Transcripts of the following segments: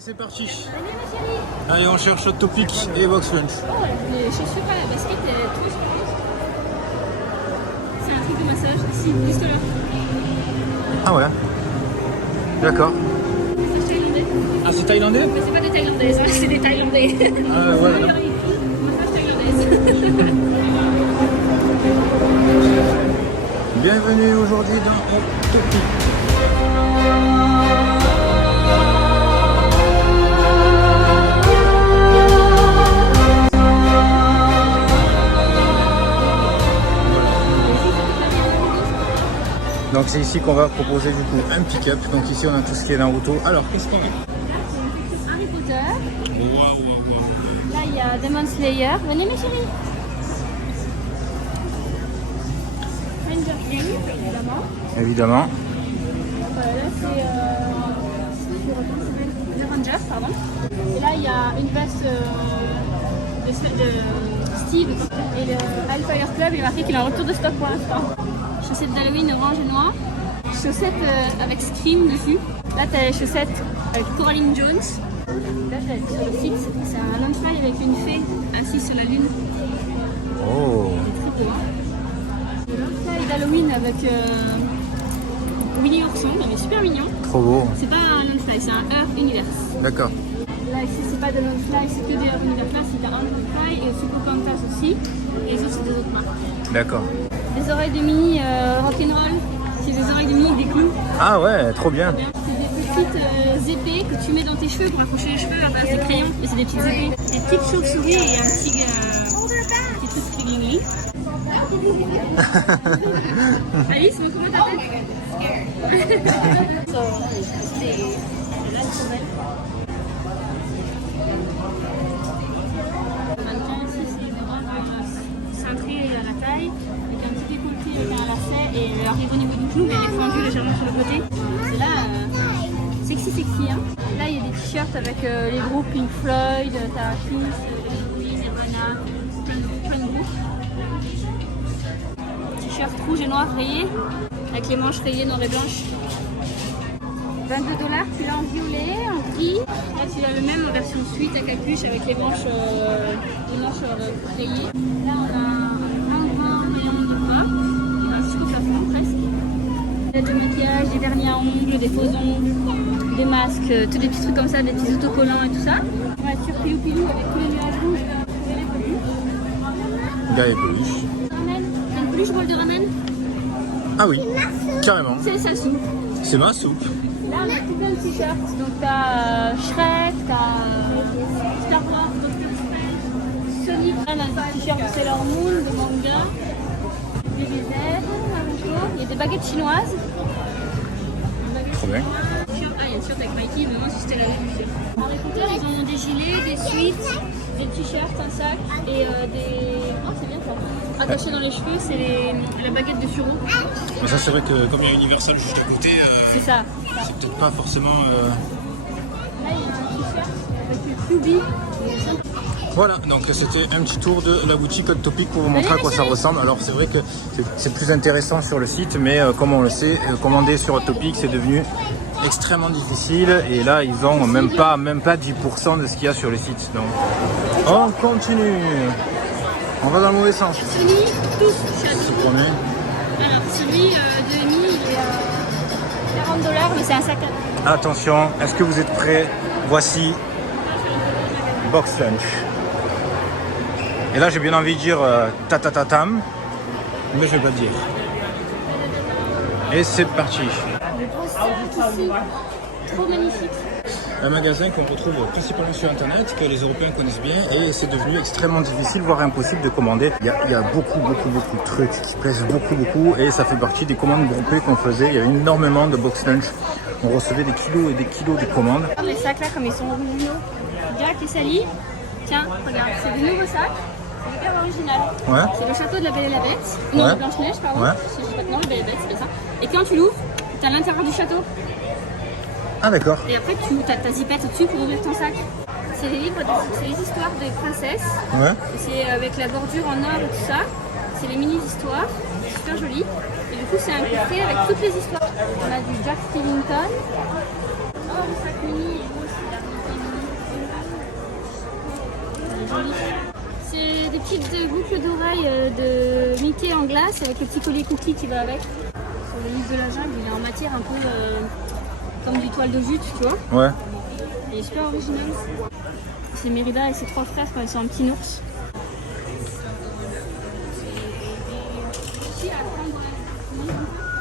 Et c'est parti. Allez ma chérie. Allez, on cherche Hot Topic et Box Lunch. Oh, les chaussures à la basket, elles sont trop super. C'est un truc de massage. Si, juste là. Ah ouais. D'accord. Massage thaïlandais. Ah, c'est thaïlandais? Mais c'est pas des thaïlandaises, hein, c'est des thaïlandais. Ah voilà. Il y aurait écrit massage thaïlandaise. Bienvenue aujourd'hui dans Hot Topic. Donc c'est ici qu'on va proposer du coup un pick-up. Donc ici on a tout ce qui est Naruto. Alors qu'est-ce qu'on a? Harry Potter. Waouh. Là il y a Demon Slayer. Venez mes chéris. Ranger King, évidemment. Évidemment. Là c'est The Rangers, pardon. Et là il y a une veste de Steve et le Hellfire Club. Il est marqué qu'il est en retour de stock pour l'instant. Chaussettes d'Halloween orange et noir. Chaussettes avec Scream dessus. Là t'as les chaussettes avec Coraline Jones. Là t'as sur le site, c'est un homme fly avec une fée assise sur la lune. Oh. C'est très beau. L'homme fly d'Halloween avec Winnie Ourson, il est super mignon. Trop beau. C'est pas un Lone Fly, c'est un Earth Universe. D'accord. Là ici c'est pas de Lone Fly, c'est que des Earth Universe. Là c'est un Lone Fly et aussi Pocahontas aussi. Et les autres c'est des autres marques. D'accord. Des oreilles de Minnie rock'n'roll, c'est des oreilles de Minnie avec des clous. Ah ouais, trop bien. C'est des petites épées que tu mets dans tes cheveux pour accrocher les cheveux à base de crayons. Mais c'est des petites épées. Des petites chauves-souris et un petit truc figurine. Alice, comment t'appelles? C'est là, c'est belle. Mannequin ici, c'est des robes cintrées à la taille, avec un petit décolleté à la lacet et arrive au niveau du clou, mais elle est fendue légèrement sur le côté. C'est là, sexy, hein. Là, il y a des t-shirts avec les groupes Pink Floyd, t'as Kiss, Nirvana, plein de groupes. T-shirt rouge et noir rayé, avec les manches rayées noires et blanches. 22$, tu l'as en violet, en gris. Là, tu as le même en version suite à capuche avec les manches rayées. Là, on a un rayon de bras qui va jusqu'au plafond presque. Il y a du maquillage, des vernis à ongles, des faux ongles, des masques, tous des petits trucs comme ça, des petits autocollants et tout ça. On va sur Pilou Pilou avec tous les nuages rouges et les peluches. Gars et peluche. Ramen, t'as une peluche bol de ramen? Ah oui, carrément. C'est sa soupe. C'est ma soupe. Là, on a tout plein de t-shirts. Donc, t'as Shrek, t'as Star Wars, Doctor Strange, Sonic. Là, on a un t-shirt de Sailor Moon, de manga, des airs, Naruto. Il y a des baguettes chinoises. Trop bien. Ah, il y a un t-shirt avec Mikey, mais moi, c'était la même chose. Harry Potter, ils ont des gilets, des suites, des t-shirts, un sac et des. Oh, c'est bien ça. Attachés dans les cheveux, c'est la baguette de Furo. Mais ça, c'est vrai que comme il y a Universal juste à côté, C'est ça. c'est peut-être pas forcément. Là, il y a un t-shirt avec le QB. Voilà, donc c'était un petit tour de la boutique Hot Topic pour vous montrer à quoi ça ressemble. Alors c'est vrai que c'est plus intéressant sur le site, mais comme on le sait, commander sur Hot Topic c'est devenu extrêmement difficile et là ils ont même pas 10% de ce qu'il y a sur le site. Donc on continue. On va dans le mauvais sens. Celui, tous, C'est promis. Alors, celui de Amy, il est à $40, mais c'est un sac à dos. Attention, est-ce que vous êtes prêts? Voici Box Lunch. Et là j'ai bien envie de dire tatatatam, mais je vais pas le dire. Et c'est parti. Le beau sac ici, trop magnifique. Un magasin qu'on retrouve principalement sur internet, que les Européens connaissent bien, et c'est devenu extrêmement difficile, voire impossible de commander. Il y a beaucoup de trucs qui plaisent beaucoup, et ça fait partie des commandes groupées qu'on faisait. Il y avait énormément de box lunch. On recevait des kilos et des kilos de commandes. Les sacs là, comme ils sont originaux, Jack et Sally, tiens, regarde, c'est des nouveaux sacs, c'est hyper original. Ouais. C'est le château de la Belle et la Bête, non, Ouais. de Blanche-Neige, pardon. Ouais. Je sais pas, non, la Belle et la Bête, c'est bien ça. Et quand tu l'ouvres, t'as l'intérieur du château. Ah d'accord. Et après, tu as ta zipette au-dessus pour ouvrir ton sac. C'est les livres, c'est les histoires des princesses. Ouais. C'est avec la bordure en or et tout ça. C'est les mini-histoires, super joli. Et du coup, c'est un coffret avec toutes les histoires. On a du Jack Skellington. Oh, le sac mini est beau aussi, là. petites boucles d'oreilles de Mickey en glace avec le petit collier cookie qui va avec. Sur le livre de la jungle, il est en matière un peu comme du toile de jute, tu vois. Ouais. Il est super original. C'est Mérida et ses 3 frères quand ils sont un petit ours.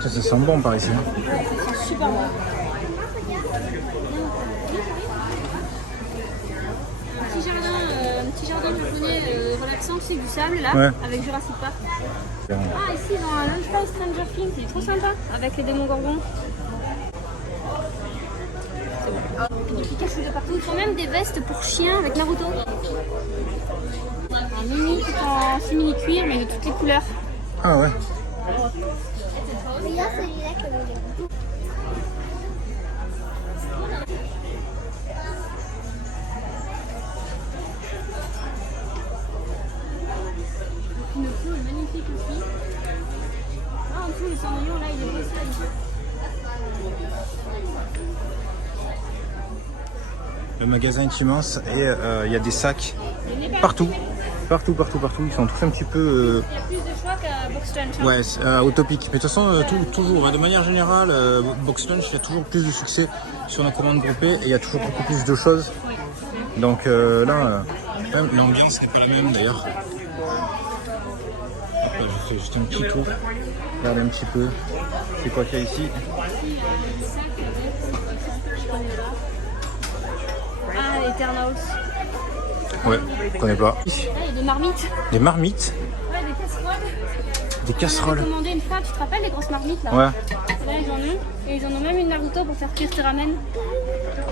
Ça sent bon par ici. Ouais, ça sent super bon. Un petit jardin japonais relaxant, c'est du sable là, Ouais. avec Jurassic Park. Ah, ici ils ont un Lunchbox Stranger Things, il est trop sympa, avec les démons gorgons. C'est bon. Des Pikachu de partout. Ils font même des vestes pour chiens avec Naruto. Un mini tout en simili cuir, mais de toutes les couleurs. Ah ouais. Il y a celui-là que vous voulez. Le Pinocchio est magnifique aussi. Ah, en dessous, le Cendrillon, là, il est beau aussi. Le magasin est immense et il y a des sacs partout. Partout. Ils sont tous un petit peu... Il y a plus de choix qu'à Box Lunch. Ouais, au Topic. Mais de toute façon, toujours, de manière générale, Box Lunch, il y a toujours plus de succès sur nos commandes groupées et il y a toujours beaucoup plus de choses. Donc là, même l'ambiance n'est pas la même d'ailleurs. Hop là, je fais juste un petit tour. Regardez un petit peu. C'est quoi qu'il y a ici? Ah, Eternals. Ouais, je connais pas. Là, il y a des marmites. Des marmites, Ouais, des casseroles. des casseroles. J'ai commandé une fois, tu te rappelles les grosses marmites là? Ouais, Là, ils en ont. Et ils en ont même une Naruto pour faire cuire tes ramen.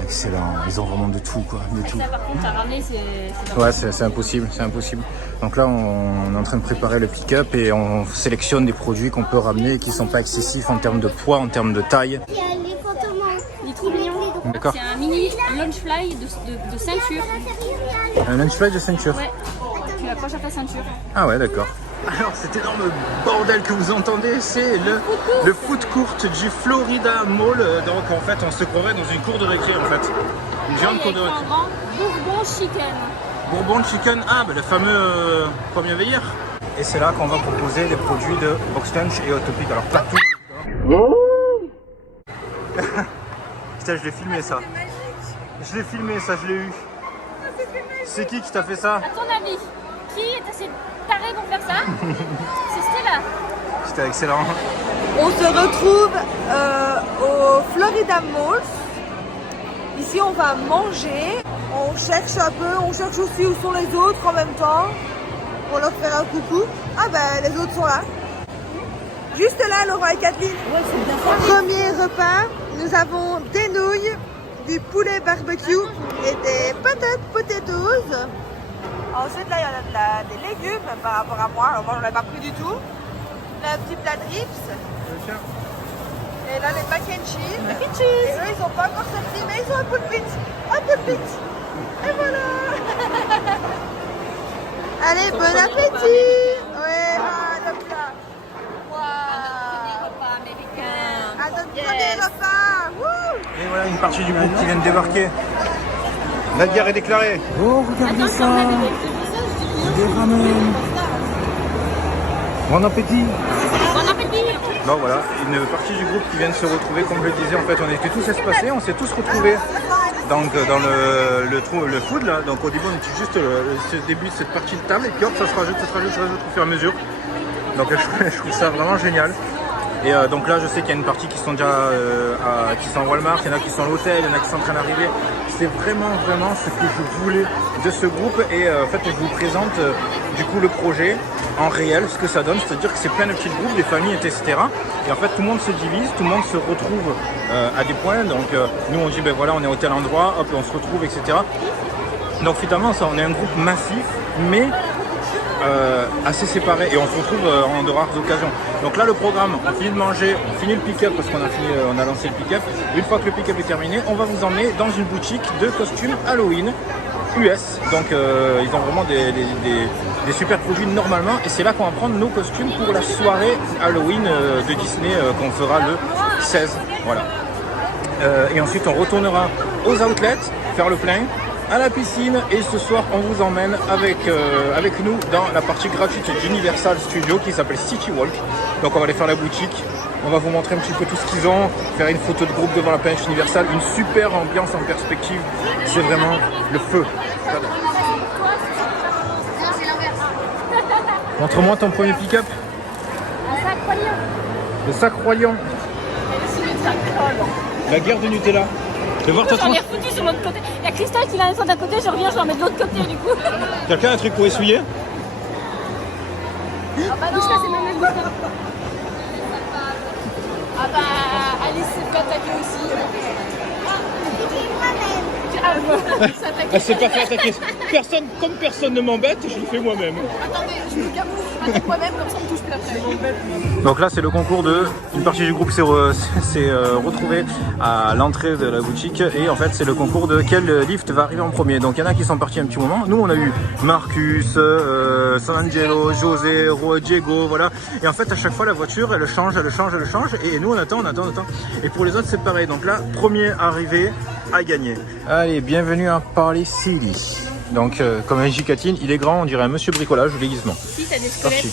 excellent. Ils ont vraiment de tout, quoi. De tout. Ça, par contre, à ramener, c'est pas Ouais, c'est impossible, c'est impossible. Donc là, on est en train de préparer le pick-up et on sélectionne des produits qu'on peut ramener et qui ne sont pas excessifs en termes de poids, en termes de taille. Il y a les fantômes. Il est trop mignon. D'accord. C'est un mini lunch fly de ceinture. Un lunch fly de ceinture. Ouais. Tu l'accroches à ta ceinture. Ah ouais, d'accord. Alors cet énorme bordel que vous entendez, c'est le food court du Florida Mall. Donc en fait, on se croirait dans une cour de récré en fait. Une Là, géante il y a cour de écrit récré. en grand Bourbon Chicken. Bourbon chicken, ah bah le fameux premier veilleur. Et c'est là qu'on va proposer les produits de Box Lunch et Autopic. Alors pas tout. Putain, je l'ai filmé ça. Je l'ai filmé ça, je l'ai eu. C'est qui t'a fait ça? À ton avis, qui est assez taré pour faire ça? C'est Stella. C'était excellent. On se retrouve au Florida Mall. Ici, on va manger. On cherche un peu, on cherche aussi où sont les autres en même temps. On leur fait un coucou. Ah ben, les autres sont là. Juste là, Laura et Kathleen. Premier repas, nous avons des nouilles, du poulet barbecue et des patates potatoes. Ensuite, là, il y a des légumes par rapport à moi. Alors, moi, je n'en ai pas pris du tout. Là, un petit plat de rips. Et là, les mac and cheese. Et eux, ils n'ont pas encore sorti, mais ils ont un peu de pizza. Un peu de pizza. Et voilà. Allez, bon appétit. Ouais, adopte là. Waouh. Adopte-toi des repas. Wouh. Et voilà une partie du groupe qui vient de débarquer. La guerre est déclarée. Oh, regardez ça. Des ramen. Bon appétit. Bon appétit. Bon voilà, une partie du groupe qui vient de se retrouver, comme je le disais, en fait on était tous espacés, on s'est tous retrouvés donc, dans le food là, donc au début on était juste le début de cette partie de table et puis hop ça se rajoute au fur et à mesure. Donc je trouve ça vraiment génial. Et donc là je sais qu'il y a une partie qui sont déjà qui sont à Walmart, il y en a qui sont à l'hôtel, il y en a qui sont en train d'arriver. C'est vraiment ce que je voulais de ce groupe et en fait je vous présente du coup le projet en réel, ce que ça donne, c'est-à-dire que c'est plein de petits groupes, des familles, etc. Et en fait tout le monde se divise, tout le monde se retrouve à des points. Donc nous on dit ben voilà on est au tel endroit, hop on se retrouve, etc. Donc finalement ça on est un groupe massif, mais assez séparés et on se retrouve en de rares occasions. Donc là le programme, on finit de manger, on finit le pick-up parce qu'on a fini, on a lancé le pick-up. Une fois que le pick-up est terminé, on va vous emmener dans une boutique de costumes Halloween US. Donc ils ont vraiment des super produits normalement et c'est là qu'on va prendre nos costumes pour la soirée Halloween de Disney qu'on fera le 16. Voilà. Et ensuite on retournera aux outlets, faire le plein. à la piscine et ce soir on vous emmène avec nous dans la partie gratuite d'Universal Studios qui s'appelle City Walk. Donc on va aller faire la boutique, on va vous montrer un petit peu tout ce qu'ils ont, faire une photo de groupe devant la planète Universal, une super ambiance en perspective, c'est vraiment le feu. Montre-moi ton premier pick-up. Un sac croyant. Le sac Royan. C'est le sac croyant. La guerre de Nutella. Tu veux voir ta J'en ai tronche? refoutu sur l'autre côté. Il y a Christelle qui l'a un d'un côté, je reviens, je l'en mets de l'autre côté du coup. Quelqu'un a un truc pour essuyer? Ah bah non, c'est ma même bouton. Ah bah Alice s'est fait attaquer aussi. Elle s'est pas fait attaquer. Comme personne ne m'embête, je le fais moi-même. Attendez, je me camoufle, je m'attaque moi-même, comme ça on me touche plus après. Donc là c'est le concours une partie du groupe s'est retrouvée à l'entrée de la boutique et en fait c'est le concours de quel lift va arriver en premier. Donc il y en a qui sont partis un petit moment. Nous on a eu Marcus, San Angelo, José, Diego, voilà. Et en fait à chaque fois la voiture elle change et nous on attend. Et pour les autres c'est pareil. Donc là premier arrivé à gagner. Allez, bienvenue à Parley City. Donc comme a dit Catine, il est grand, on dirait un monsieur bricolage ou déguisement. Si t'as des squelettes,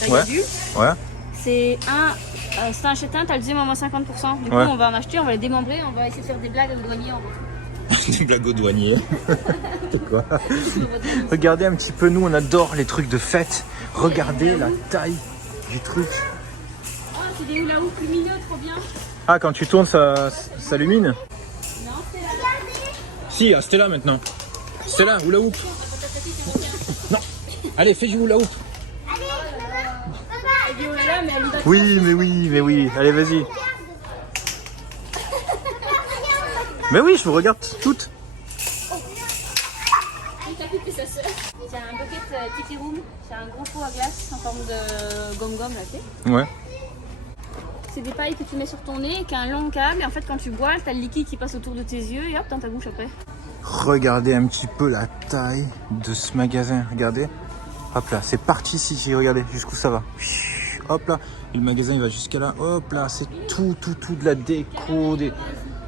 t'as Ouais. vu. Ouais. C'est un achetin, t'as le deuxième à moins 50%. Du coup, Ouais. on va en acheter, on va les démembrer, on va essayer de faire des blagues aux douaniers en retour. Des blagues aux douaniers. C'est quoi? Regardez un petit peu, nous on adore les trucs de fête. Regardez la taille du truc. Oh, c'est des hula hoop lumineux, trop bien. Ah, quand tu tournes, ça s'illumine? Non, c'est là. Si, ah, c'était là maintenant. C'était là, hula hoop. Non. Allez, fais du hula hoop. Elle dit oh là là, mais elle y va. Oui, mais oui. Allez, vas-y. Mais oui, je vous regarde toutes. Il t'a coupé sa sœur. C'est un bucket Tiki Room. C'est un gros pot à glace en forme de gomme-gomme là, tu sais. Ouais. C'est des pailles que tu mets sur ton nez, qui a un long câble. Et en fait, quand tu bois, t'as le liquide qui passe autour de tes yeux et hop, dans ta bouche après. Regardez un petit peu la taille de ce magasin. Regardez. Hop là, c'est parti ici. Regardez jusqu'où ça va. Hop là. Et le magasin il va jusqu'à là. Hop là, c'est tout de la déco.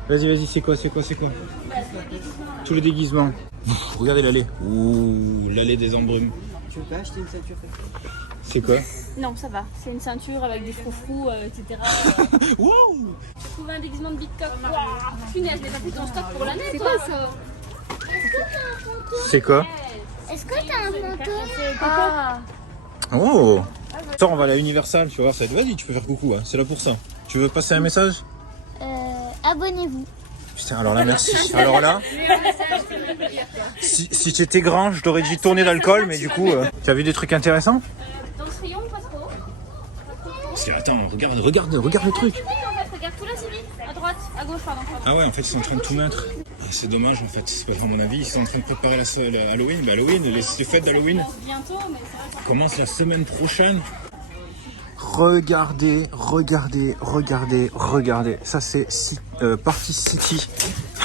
Vas-y, c'est quoi? Tous les déguisements. Regardez l'allée. Ouh, l'allée des embrumes. Tu veux pas acheter une ceinture? C'est quoi? Non, ça va. C'est une ceinture avec des froufrous, etc. Wow. J'ai trouvé un déguisement de Big Cock. Waouh, punaise, mais t'as pris ton stock pour l'année, c'est quoi ça? C'est quoi? Est-ce que t'as un fantôme? Ah. Oh. Attends, on va aller à Universal, tu vas voir ça. Vas-y, tu peux faire coucou, hein. C'est là pour ça. Tu veux passer un message? Abonnez-vous. Putain, alors là, merci. Alors là, si tu étais grand, je t'aurais dit tourner d'alcool, mais du coup, tu as vu des trucs intéressants? Dans ce rayon, pas trop. Parce que, attends, regarde le truc. En fait, regarde tout là, c'est vite. À droite, à gauche, pardon. Ah ouais, en fait, ils sont en train de tout mettre. Ah, c'est dommage, en fait, c'est pas vraiment mon avis. Ils sont en train de préparer la Halloween. Bah, Halloween, les fêtes d'Halloween Bientôt, mais c'est vrai. commencent la semaine prochaine. Regardez. Ça, c'est Party City.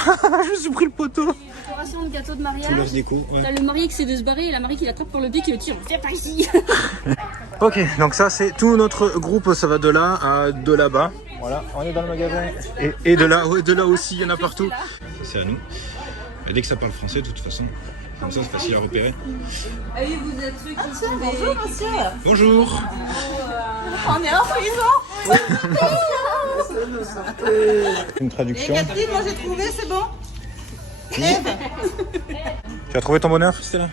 Je me suis pris le poteau. Décoration de gâteau de Tout mariage. leur déco, ouais. T'as le marié qui essaie de se barrer et la mariée qui l'attrape pour le bec et le tire. Viens par ici. Ok, donc ça c'est tout notre groupe, ça va de là à de là-bas. Voilà, on est dans le magasin. Et de là, ouais, de là aussi, il y en a partout. C'est à nous. Dès que ça parle français, de toute façon, comme ça c'est facile à repérer. Ah oui, vous êtes ceux qui sont bonjour, monsieur. Bonjour. On est en prison. Une traduction. Catherine, moi j'ai trouvé, c'est bon. Eve. Tu as trouvé ton bonheur, Stella?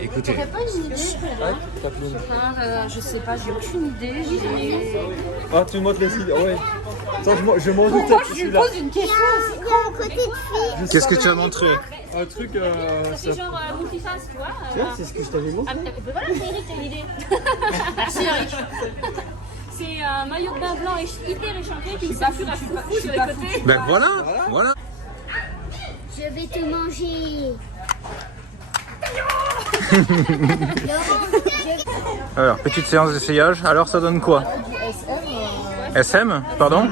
Écoutez. T'aurais pas une idée? Je sais pas, j'ai aucune idée. Ah, tu montres les sites, ouais. Ça, je m'en doute. Moi, je lui pose une question aussi. Grand côté de fille. Qu'est-ce que tu as montré? Un truc, C'est genre multiface, tu vois. Tiens, c'est ce que je t'avais montré. Ah, mais voilà, c'est Eric, t'as une idée. Merci, Eric. C'est un maillot de bain blanc et hyper échancré qui me s'affure à foufou sur les côtés. Ben voilà. Je vais te manger. Alors, petite séance d'essayage. Alors, ça donne quoi? SM, pardon.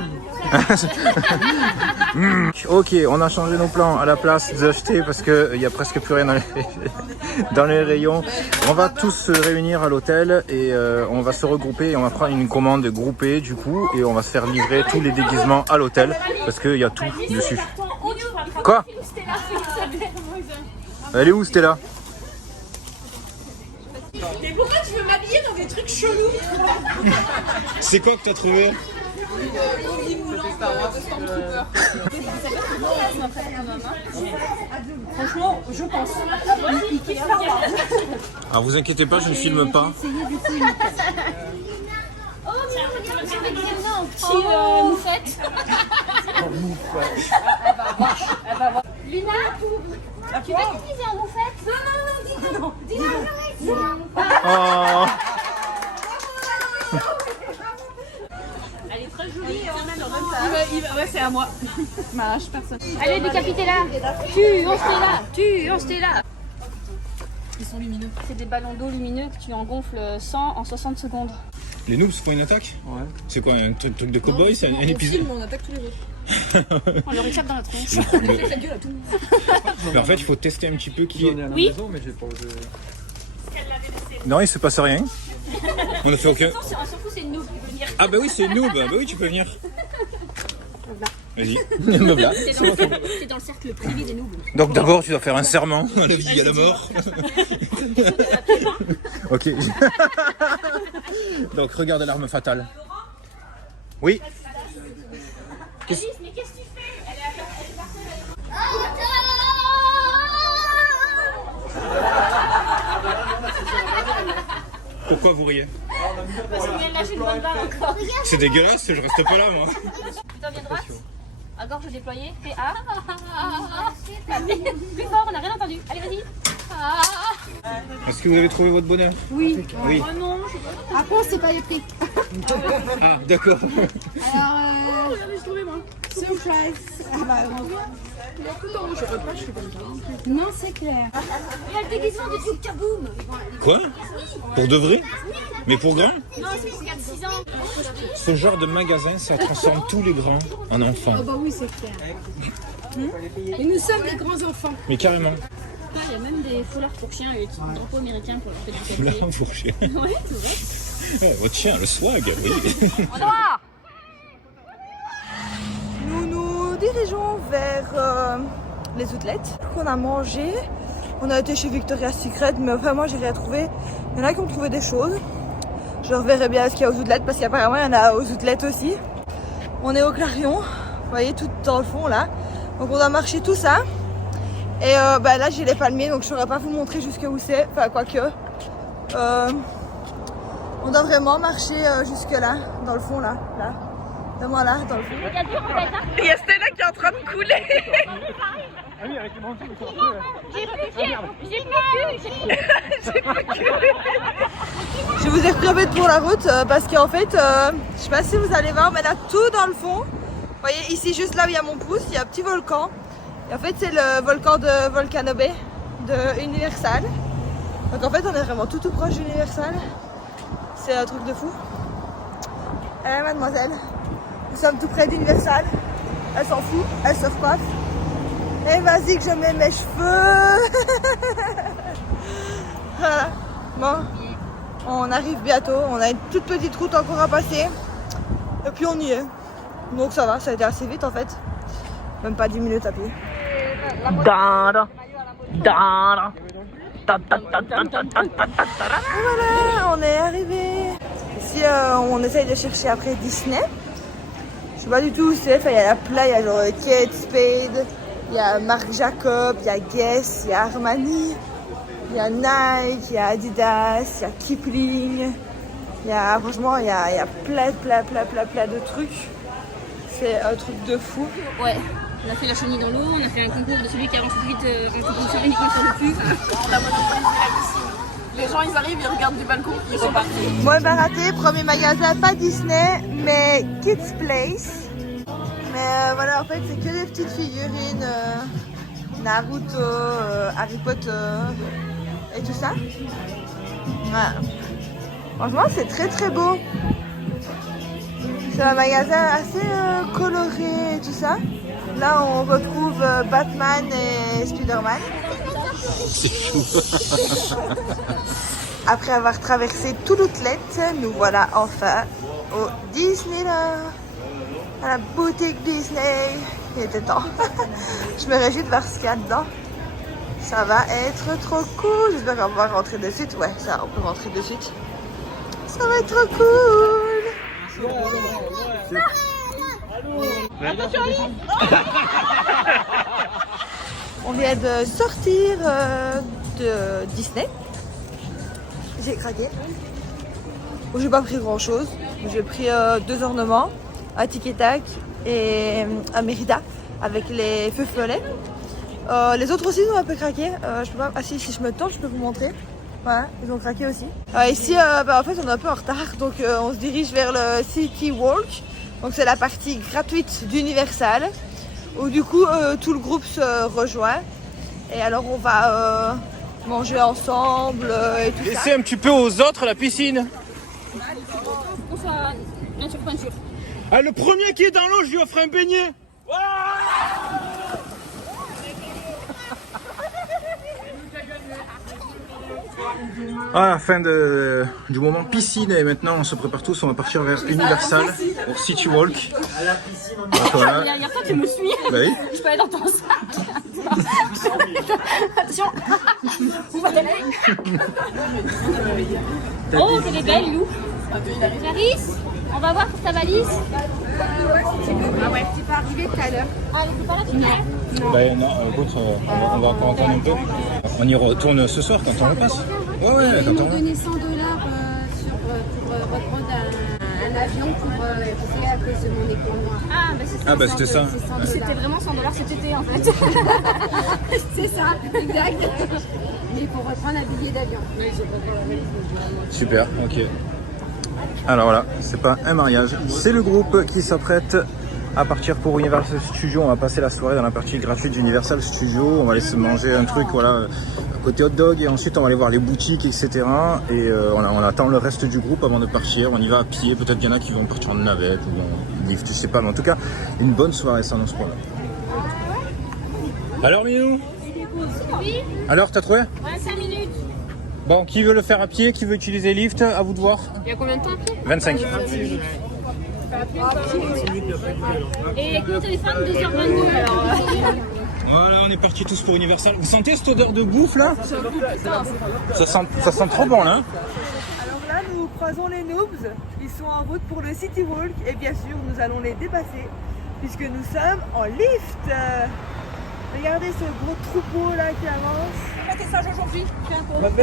Ok, on a changé nos plans. À la place d'acheter, parce qu'il n'y a presque plus rien dans les rayons, on va tous se réunir à l'hôtel et on va se regrouper et on va prendre une commande groupée du coup et on va se faire livrer tous les déguisements à l'hôtel parce qu'il y a tout dessus. Quoi? Elle est où Stella? Mais pourquoi tu veux m'habiller dans des trucs chelous? C'est quoi que t'as trouvé? Franchement, je pense. Alors vous inquiétez pas, je ne filme pas. Oh, petit moufette. Luna, tu veux t'utiliser en moufette? Non, dis-le. Oh. Elle est très jolie et on a le même Ouais, c'est à moi. M'arrache personne. Allez, décapitez-la. Tue-on-Stella. Ils sont lumineux. C'est des ballons d'eau lumineux que tu en gonfles 100 en 60 secondes. Les noobs font une attaque? Ouais. C'est quoi, un truc de cowboy? C'est un épisode? On attaque tous les autres. On leur échappe dans la tronche. On la gueule à tout. Mais en fait, il faut tester un petit peu qui J'en est... ai à la Oui. maison, mais j'ai pas osé. Non, il se passe rien. On a fait aucun... On s'en fout, c'est une noob. Il peut venir. Ah bah oui, c'est une noob. Bah oui, tu peux venir. Vas-y. Me voilà. C'est dans le cercle privé des noobs. Donc d'abord, tu dois faire un serment à la vie et à la mort. Ok. Donc regarde l'arme fatale. Oui. Alice, mais qu'est-ce que tu fais? Elle est partie. Pourquoi vous riez? Parce qu'il vient de lâcher une bonne balle encore. C'est dégueulasse, je reste pas là moi. Putain, viens droite. À gorge déployée. Fais A. Plus fort, on n'a rien entendu. Allez, vas-y. Est-ce que vous avez trouvé votre bonheur? Oui. Oui. Oh non, je sais pas. Après, on sait pas les prix. Ah, d'accord. Alors, J'ai trouvé moi. surprise. Ah bah, non, c'est clair. Il y a le déguisement de Duke Kaboom. Quoi? Pour de vrai? Mais pour grands? Non, c'est pour 4-6 ans. Ce genre de magasin, ça transforme tous les grands en enfants. Bah oui, c'est clair. Et nous sommes les grands enfants. Mais carrément. Ah, il y a même des foulards pour chiens et des drapeaux américains pour leur fête du Là, café. pour chien. Ouais, c'est vrai. Oh, votre chien, le swag, oui. Nous nous dirigeons vers les outlets qu'on a mangé. On a été chez Victoria's Secret, mais vraiment j'ai rien trouvé. Il y en a qui ont trouvé des choses. Je reverrai bien ce qu'il y a aux outlets parce qu'apparemment il y en a aux outlets aussi. On est au Clarion, vous voyez, tout dans le fond là. Donc on a marché tout ça. Et bah, là j'ai les palmiers, donc je ne saurais pas vous montrer jusqu'où c'est. Enfin, quoique. On doit vraiment marcher jusque là, dans le fond là. Vraiment là, dans le fond. Il y a dur en fait, hein. Il y a Stella qui est en train de couler. J'ai plus de Je vous ai repris pour la route parce qu'en fait, je sais pas si vous allez voir, mais là tout dans le fond. Vous voyez ici juste là où il y a mon pouce, il y a un petit volcan. Et en fait c'est le volcan de Volcano Bay de Universal. Donc en fait on est vraiment tout proche d'Universal. C'est un truc de fou. Allez mademoiselle, nous sommes tout près d'Universal. Elle s'en fout, elle se recoiffe. Et vas-y que je mets mes cheveux. Voilà. Bon, on arrive bientôt. On a une toute petite route encore à passer. Et puis on y est. Donc ça va, ça a été assez vite en fait. Même pas 10 minutes à pied. Voilà, on est arrivé. Ici, on essaye de chercher après Disney. Je sais pas du tout où c'est. Enfin, il y a la playa, il y a genre Kate Spade, il y a Marc Jacob, il y a Guess, il y a Armani, il y a Nike, il y a Adidas, il y a Kipling. Il y a, franchement, il y a plein de trucs. C'est un truc de fou. Ouais, on a fait la chenille dans l'eau, on a fait un concours de celui qui avance plus vite en compétition uniquement sur le cul. La monopoly ici. Les gens ils arrivent, ils regardent du balcon, ils repartent. Moi ben raté, premier magasin, pas Disney, mais Kids Place. Mais voilà, en fait c'est que des petites figurines, Naruto, Harry Potter et tout ça. Voilà. Franchement c'est très beau. C'est un magasin assez coloré et tout ça. Là on retrouve Batman et Spider-Man. Après avoir traversé tout l'outlet, nous voilà enfin au Disneyland, à la boutique Disney. Il était temps. Je me réjouis de voir ce qu'il y a dedans. Ça va être trop cool. J'espère qu'on va rentrer de suite. Ouais, ça, on peut rentrer de suite. Ça va être trop cool. On vient de sortir de Disney. J'ai craqué. Bon, j'ai pas pris grand chose. J'ai pris 2 ornements à Tic et Tac et à Mérida avec les feux follets. Les autres aussi ils ont un peu craqué. Je peux pas... Ah si je me tente, je peux vous montrer. Voilà, ils ont craqué aussi. Ici, en fait, on est un peu en retard, donc on se dirige vers le City Walk. Donc c'est la partie gratuite d'Universal, où du coup tout le groupe se rejoint. Et alors on va manger ensemble et tout ça. Laissez un petit peu aux autres la piscine. On soit nature peinture. Ah, le premier qui est dans l'eau, je lui offre un beignet. Ah, la fin du moment piscine et maintenant on se prépare tous, on va partir vers Universal pour City Walk. Voilà. Il y a toi qui me suis. Bah oui. Je peux aller dans ton sac. Attention. Où va-t-elle? Oh, qu'elle est belle, Lou. Clarisse, on va voir pour ta valise. Ah ouais, tu peux arriver tout à l'heure. Ah, elle n'était pas là tout à l'heure? Bah non, écoute, on va encore attendre un peu. On y retourne ce soir quand on repasse. Ouais, ouais, Ils quand m'ont on donné 100 $ pour reprendre un avion pour à cause de mon écran noir. Ah, bah c'est ça. Ah, bah c'était ça. C'était vraiment 100 $ cet été en fait. C'est ça, exact. Mais pour reprendre un billet d'avion. Super, ok. Alors voilà, c'est pas un mariage, c'est le groupe qui s'apprête à partir pour Universal Studios. On va passer la soirée dans la partie gratuite d'Universal Studios. On va aller se manger un truc, voilà, côté hot dog, et ensuite on va aller voir les boutiques, etc. Et on attend le reste du groupe avant de partir. On y va à pied, peut-être qu'il y en a qui vont partir en navette ou en lift, je sais pas. Mais en tout cas, une bonne soirée, ça annonce pas là. Alors Minou? Oui. Alors, t'as trouvé? Ouais, 5 minutes. Bon, qui veut le faire à pied, qui veut utiliser lift, à vous de voir. Il y a combien de temps à pied? 25. Et avec mon téléphone, 2h22 alors. Voilà, on est partis tous pour Universal. Vous sentez cette odeur de bouffe là? Ça sent trop bon là. Alors là, nous croisons les noobs. Ils sont en route pour le City Walk. Et bien sûr, nous allons les dépasser puisque nous sommes en lift. Regardez ce gros troupeau là qui avance. Faites sage aujourd'hui. Vas-y.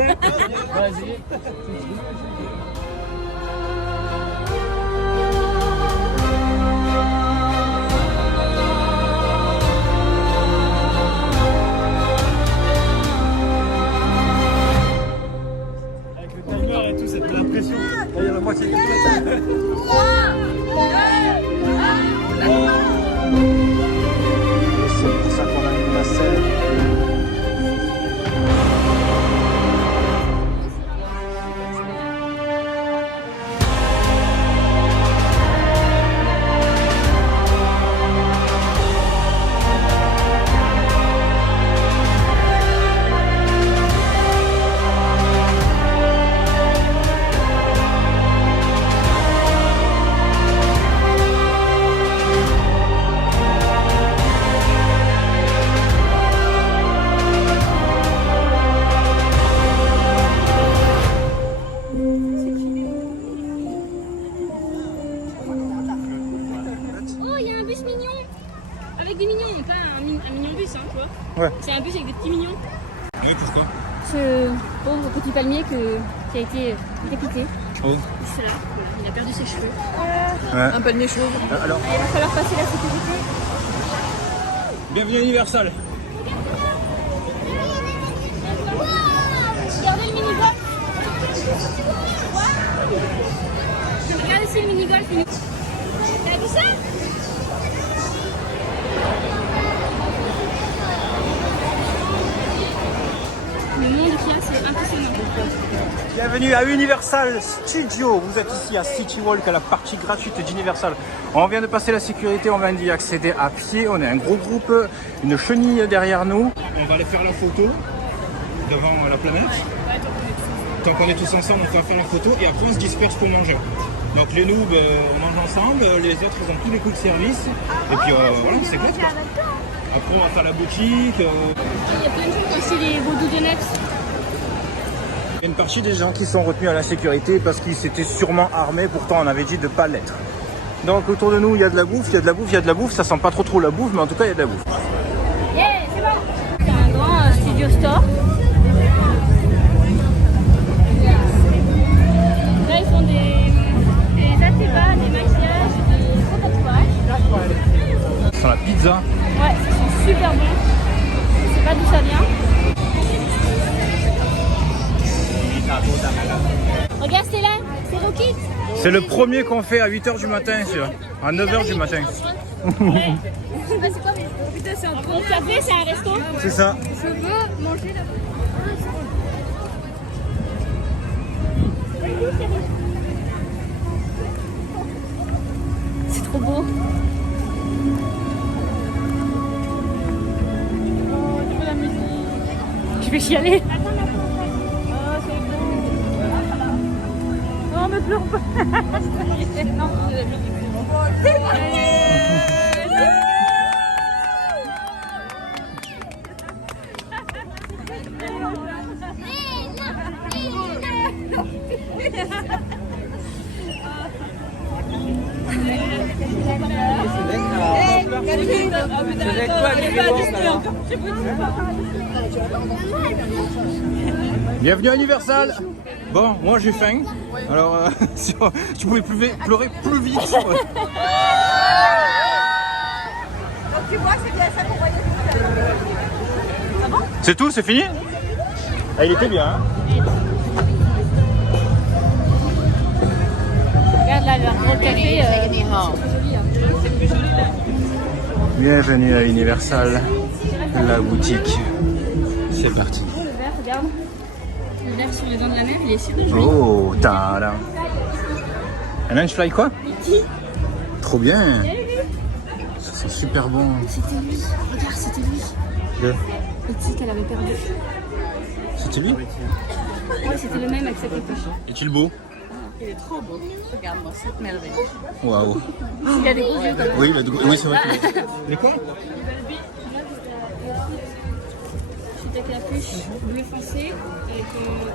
Avec le timer et tout, ça te met la pression. Là, il y a la moitié de C'est pour ça qu'on a mis la scène. Oh, il y a un bus mignon. Avec des mignons, pas un mignon bus, hein, tu vois. Ouais. C'est un bus avec des petits mignons. Oui, pourquoi? Ce pauvre petit palmier qui a été décapité. Oh. C'est là, il a perdu ses cheveux. Ouais. Un palmier chauve. Alors, Il va falloir passer la sécurité. bienvenue à Universal. Regardez le mini-golf. Regardez ici le mini-golf. T'as vu ça? Le monde qu'il y a, c'est impressionnant. Bienvenue à Universal Studios. Vous êtes ici à City Walk, à la partie gratuite d'Universal. On vient de passer la sécurité, on vient d'y accéder à pied. On est un gros groupe, une chenille derrière nous. On va aller faire la photo devant la planète. Tant qu'on est tous ensemble, on va faire la photo et après on se disperse pour manger. Donc les noobs, on mange ensemble, les autres ils ont tous les coups de service. Et puis voilà, c'est good quoi. Après on va faire la boutique. Il y a plein de trucs aussi, les vaudou-donuts. Il y a une partie des gens qui sont retenus à la sécurité parce qu'ils s'étaient sûrement armés, pourtant on avait dit de ne pas l'être. Donc autour de nous il y a de la bouffe, il y a de la bouffe, il y a de la bouffe, ça sent pas trop la bouffe, mais en tout cas il y a de la bouffe. Yeah, c'est bon. C'est un grand studio store. Là ils font des atébas, des maquillages, des tatouages. Ça sent la pizza. Ouais, ça sent super bon. Je sais pas d'où ça vient. Regarde Stella, c'est Rocket. C'est le premier qu'on fait à 8h du matin, à 9h du matin. Ouais. Je sais pas c'est quoi, mais putain, c'est un gros café, c'est un resto. C'est ça. Je veux manger là-bas. C'est trop beau. Oh, tu veux la musique? Je vais chialer. Oh, c'est beau. Non, me pleure pas. Non, Bienvenue à Universal. Bon, moi j'ai faim. Alors, si tu pouvais pleurer plus vite. Donc tu vois, c'est bien ça qu'on voyait tout à l'heure. C'est tout, c'est fini? Ah, il était bien. Hein. regarde là, leur gros café. Bienvenue à Universal, la boutique. C'est parti. Le verre, regarde. Le verre sur les dents de la mer, il est super joli. Oh, tada. Un lunchfly quoi? Trop bien. C'est super bon. C'était lui, regarde, c'était lui. Le- Et tu sais qu'elle avait perdu. C'était lui? Ouais, c'était le même avec sa capuche. Est-il beau? Il est trop beau. Regarde-moi cette merveille. Waouh. Il a des gros yeux quand même. Oui, oui c'est vrai. Mais quoi? C'est ta capuche bleu foncé avec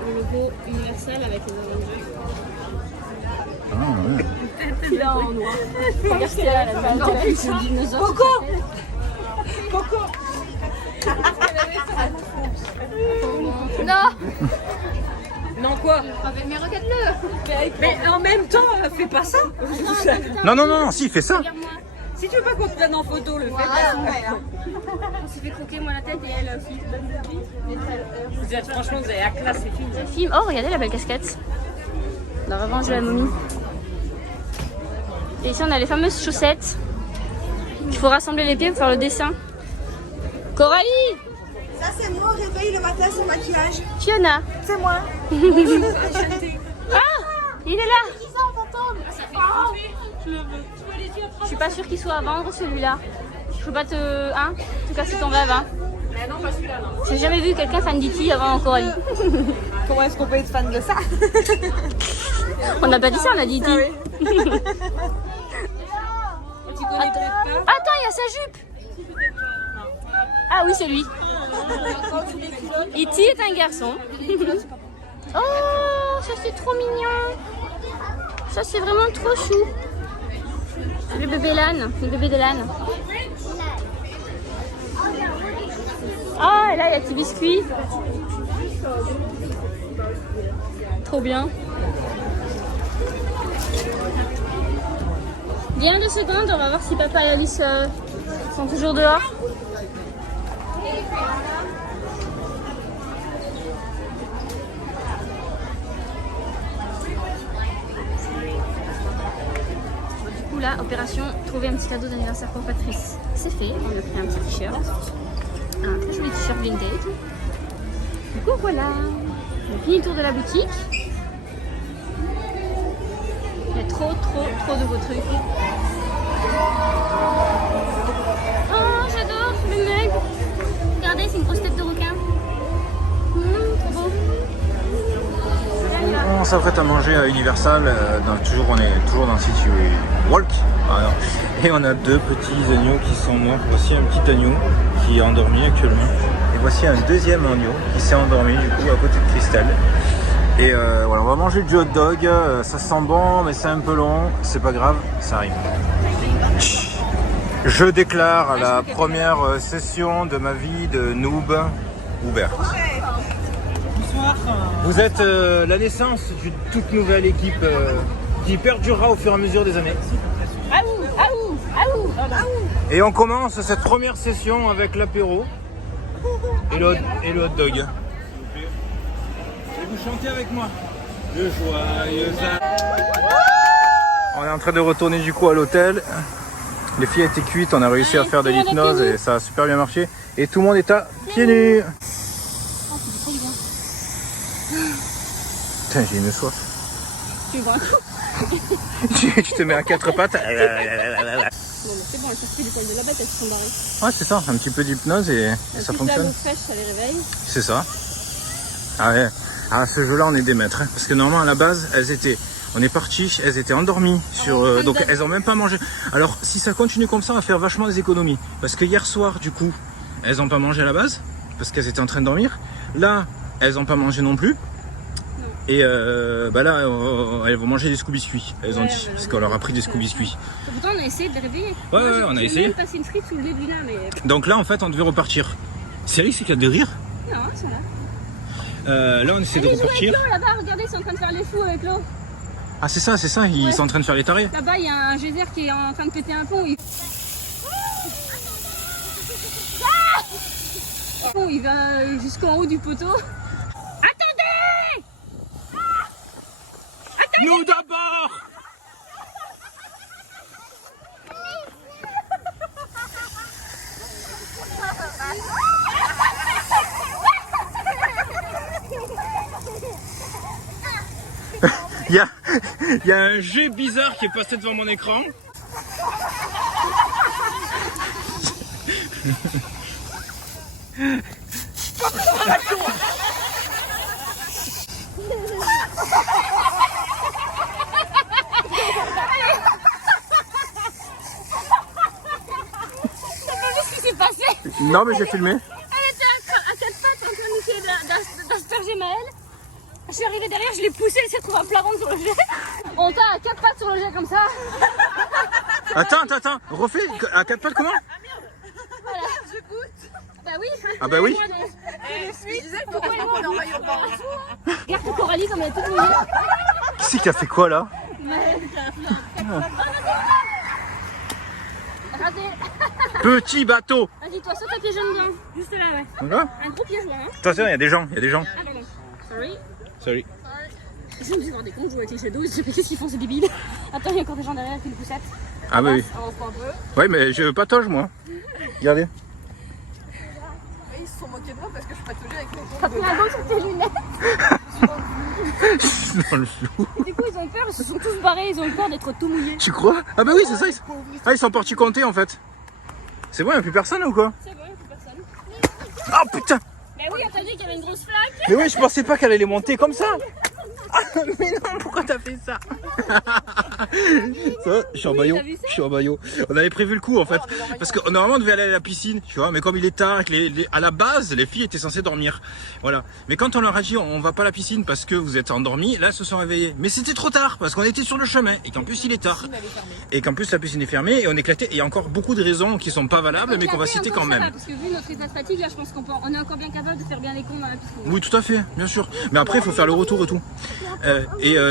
le logo Universal avec les Avengers. Ah, ouais. Il est en noir. Regarde Stella, elle a fait un capuche de dinosaure. Coco Coco Non. Non quoi? Mais regarde-le. Mais en même temps, fais pas ça. Non, si, fais ça. Regarde-moi. Si tu veux pas qu'on te prenne en photo, le fais pas. On s'est fait croquer moi la tête et elle aussi. Vous êtes franchement, vous avez la classe, c'est fini. Film. Oh, regardez la belle casquette. La revanche de la momie. Et ici, on a les fameuses chaussettes. Il faut rassembler les pieds pour faire le dessin. Coralie! Ça c'est moi au réveil le matin sans maquillage. Fiona! C'est moi. Ah! Il est là! Je suis pas sûre qu'il soit à vendre celui-là. Je peux pas te casser ton rêve. Hein. J'ai jamais vu quelqu'un fan d'E.T. avant Coralie. Comment est-ce qu'on peut être fan de ça? On n'a pas dit ça, on a dit E.T. Attends, il y a sa jupe. Ah oui, c'est lui. E.T. est un garçon. Oh, ça c'est trop mignon. Ça c'est vraiment trop chou. Le bébé l'âne, le bébé de l'âne. Ah, et là il y a petit biscuit. Trop bien. Viens 2 secondes, on va voir si papa et Alice sont toujours dehors. Du coup là, opération trouver un petit cadeau d'anniversaire pour Patrice. C'est fait, on a pris un petit t-shirt. Un très joli t-shirt vintage. Du coup voilà, on a fini le tour de la boutique. Il y a trop de beaux trucs. Oh, j'adore le mug. Regardez, c'est une grosse tête de requin. Trop beau. Oh, s'apprête à manger à Universal, on est toujours dans City Walk. Alors, et on a deux petits agneaux qui sont morts. Voici un petit agneau qui est endormi actuellement. Et voici un deuxième agneau qui s'est endormi du coup à côté de Crystal. Et voilà, on va manger du hot dog. Ça sent bon, mais c'est un peu long. C'est pas grave, ça arrive. Je déclare la première session de ma vie de noob ouverte. Vous êtes la naissance d'une toute nouvelle équipe qui perdurera au fur et à mesure des années. Et on commence cette première session avec l'apéro et le hot dog. Et vous chantez avec moi. Le joyeux. On est en train de retourner du coup à l'hôtel. Les filles étaient cuites, on a réussi à faire de l'hypnose et ça a super bien marché. Et tout le monde est à pieds nus. Putain, j'ai une soif. Tu bois un coup? Tu te mets à quatre pattes. Bon, bah, c'est bon, elles sortent plus du poil de la bête, elles se sont barrées. Ouais, c'est ça, un petit peu d'hypnose et ça fonctionne. L'eau fraîche, ça les réveille. C'est ça. Ah ouais. À ce jeu-là, on est des maîtres. Hein, parce que normalement, à la base, on est parti, elles étaient endormies. Donc, elles ont même pas mangé. Alors, si ça continue comme ça, on va faire vachement des économies. Parce que hier soir, du coup, elles n'ont pas mangé à la base. Parce qu'elles étaient en train de dormir. Là, elles n'ont pas mangé non plus. Et bah là, elles vont manger des Scooby-Biscuits, elles ont dit, parce qu'on leur a pris des Scooby-Biscuits. Pourtant, on a essayé de les réveiller. Ouais, on a essayé. Même passé une frite sous le nez de Luna, mais... Donc là, en fait, on devait repartir. Sérieux, c'est qu'il y a de rire? Non, ils sont là. Là, on essaie de Ils jouent avec repartir. l'eau, là-bas, regardez, ils sont en train de faire les fous avec l'eau. Ah, c'est ça, ils sont en train de faire les tarés. Là-bas, il y a un geyser qui est en train de péter un pont. Il va jusqu'en haut du poteau. Attendez! Nous d'abord! Il y a un jeu bizarre qui est passé devant mon écran. Non, mais j'ai filmé. Elle était à quatre pattes en train d'essayer d'asperger Maëlle. Je suis arrivée derrière, je l'ai poussée, elle s'est retrouvée à plat ventre sur le jet. On t'a à quatre pattes sur le jet comme ça. Attends, refais à quatre pattes comment? Voilà, je goûte. Bah oui. Ah bah oui. Je disais pourquoi on est en maillot de bain. Regarde Coralie comme elle est toute mouillée. Qui c'est qui a fait quoi là? Raté. Petit bateau. Vas-y, toi, saute à pieds jaunes dedans. Juste là, ouais. Voilà. Un gros pied joint, hein. Attention, il y a des gens. Ah, pardon. Sorry. Ils ont dû voir des cons jouer avec les shadows. Je sais pas qu'est-ce qu'ils font, c'est débile. Attends, il y a encore des gens derrière avec une poussette. Ah bah oui. Avance pas un peu. Ouais, mais je patauge moi. Regardez. Ils se sont moqués de moi parce que je pataugeais avec mes T'as pris un dos sur tes lunettes. Dans le flou. Et du coup, ils ont peur, ils se sont tous barrés, ils ont eu peur d'être tout mouillés. Tu crois? Ah bah oui, c'est ça. Ils sont partis compter en fait. C'est bon, il n'y a plus personne ou quoi? C'est bon, il n'y a plus personne. Oh putain! Mais oui, on t'a dit qu'il y avait une grosse flaque. Mais oui, je pensais pas qu'elle allait monter comme ça. Ah, mais non, pourquoi t'as fait ça? Ça va, je suis en maillot. Je suis en maillot. On avait prévu le coup en fait. Parce que normalement on devait aller à la piscine, tu vois. Mais comme il est tard, à la base, les filles étaient censées dormir. Voilà. Mais quand on leur a dit on va pas à la piscine parce que vous êtes endormis, là elles se sont réveillées. Mais c'était trop tard parce qu'on était sur le chemin et qu'en plus il est tard. Et qu'en plus la piscine est fermée et on éclatait. Et il y a encore beaucoup de raisons qui sont pas valables mais qu'on va citer quand même. Parce que vu notre état de fatigue, là je pense qu'on est encore bien capable de faire bien les cons dans la piscine. Oui, tout à fait, bien sûr. Mais après il faut faire le retour et tout.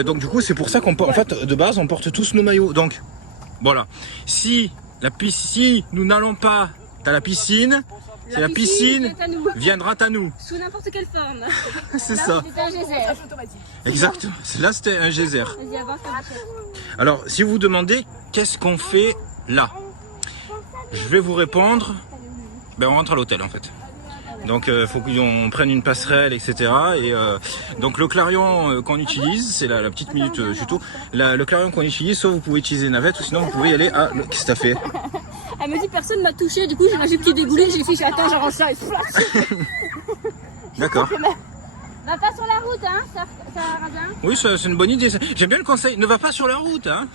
Donc du coup c'est pour ça qu'on porte, en fait de base on porte tous nos maillots. Donc voilà, si nous n'allons pas à la piscine, la piscine viendra à nous. Sous n'importe quelle forme. C'est ça. C'était un geyser. Exactement. Là c'était un geyser. Vas-y, avance, Alors si vous vous demandez qu'est-ce qu'on fait là, je vais vous répondre. Ben on rentre à l'hôtel en fait. Donc il faut qu'on prenne une passerelle, etc. Et donc le clarion qu'on utilise, c'est la petite minute tuto. Le clarion qu'on utilise, soit vous pouvez utiliser navette, ou sinon vous pouvez y aller à... Qu'est-ce que t'as fait? Elle me dit personne m'a touché, du coup j'ai ma jupe qui dégoulait, j'ai fait attends j'arrange ça et flash. D'accord. Va pas sur la route, hein, Saradin. Oui, c'est une bonne idée. J'aime bien le conseil. Ne va pas sur la route, hein.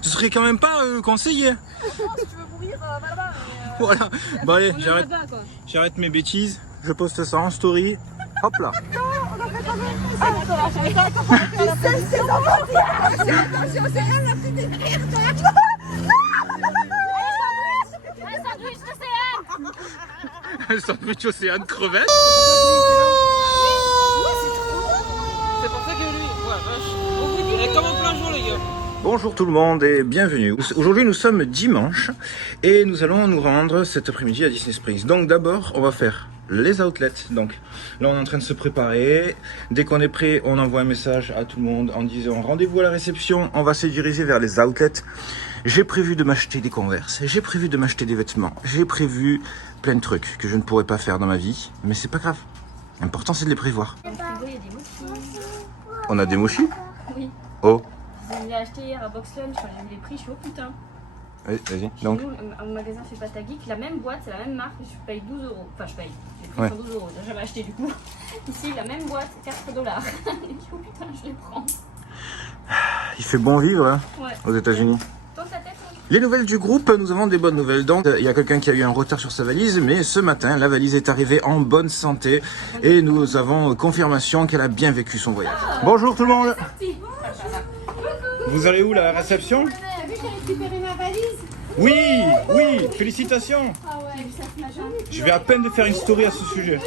Ce serait quand même pas conseillé. Si tu veux mourir, va là-bas. Voilà. Bon allez, On est j'arrête. là-bas, quoi. J'arrête mes bêtises. Je poste ça en story. Hop là. Un sandwich d'océan. Un sandwich océan crevette. C'est pour ça que lui, ouais, vache. Il est comme en plein jour, les gars. Bonjour tout le monde et bienvenue. Aujourd'hui nous sommes dimanche et nous allons nous rendre cet après-midi à Disney Springs. Donc d'abord on va faire les outlets. Donc là on est en train de se préparer. Dès qu'on est prêt on envoie un message à tout le monde en disant rendez-vous à la réception. On va se diriger vers les outlets. J'ai prévu de m'acheter des Converse, j'ai prévu de m'acheter des vêtements, j'ai prévu plein de trucs que je ne pourrais pas faire dans ma vie. Mais c'est pas grave, l'important c'est de les prévoir. Dans le frigo, il y a des mochis. On a des mochis? Oui. Oh, Je l'ai acheté hier à Box Lunch, quand j'ai vu les prix, je suis au putain. vas-y. Chez Donc, nous, au magasin Fais pas ta geek, la même boîte, c'est la même marque, je paye 12 euros. Enfin, je paye. J'ai pris Ouais. 112 euros, j'ai jamais acheté du coup. Ici, la même boîte, 4 dollars. Je dis, oh putain, je les prends. il fait bon vivre hein, Ouais. aux États-Unis. Tourne ta tête, hein. Les nouvelles du groupe, nous avons des bonnes nouvelles. Donc, il y a quelqu'un qui a eu un retard sur sa valise, mais ce matin, la valise est arrivée en bonne santé et nous avons confirmation qu'elle a bien vécu son voyage. Bonjour tout le monde. Vous allez où, la réception? T'as vu, j'ai récupéré ma valise. Oui, oui, félicitations. Ah ouais, j'ai vu ça ce matin. Je vais à peine de faire une story à ce sujet.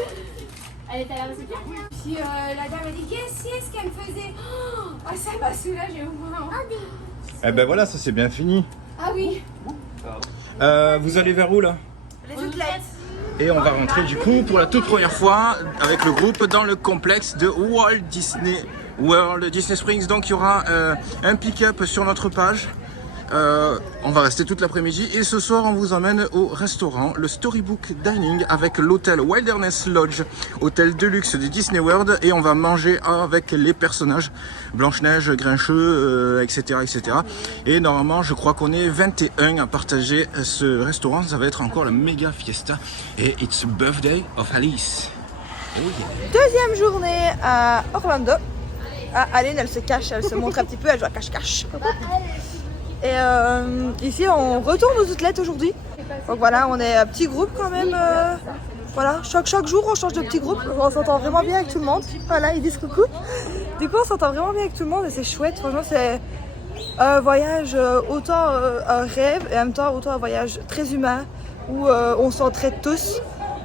Elle était à la réception. Puis la dame a dit qu'est-ce qu'elle faisait. Oh, ça m'a soulagée au moins. Eh ben voilà, ça c'est bien fini. Ah oui. Vous allez vers où là? Les outlets. Et on va rentrer du coup pour la toute première fois avec le groupe dans le complexe de Walt Disney World Disney Springs. Donc il y aura un pick-up sur notre page. On va rester toute l'après-midi et ce soir on vous emmène au restaurant, le Storybook Dining avec l'hôtel Wilderness Lodge, hôtel de luxe de Disney World, et on va manger avec les personnages Blanche-Neige, Grincheux, etc., etc. Et normalement je crois qu'on est 21 à partager ce restaurant. Ça va être encore la méga fiesta et it's birthday of Alice. Oh yeah. Deuxième journée à Orlando. Ah, Aline, elle se cache, elle se montre un petit peu, elle joue à cache-cache. Et ici, on retourne aux outlets aujourd'hui. Donc voilà, on est un petit groupe quand même. Voilà, chaque jour, on change de petit groupe. On s'entend vraiment bien avec tout le monde. Voilà, ils disent coucou. Du coup, on s'entend vraiment bien avec tout le monde et c'est chouette. Franchement, c'est un voyage autant un rêve et en même temps autant un voyage très humain où on s'entraide tous.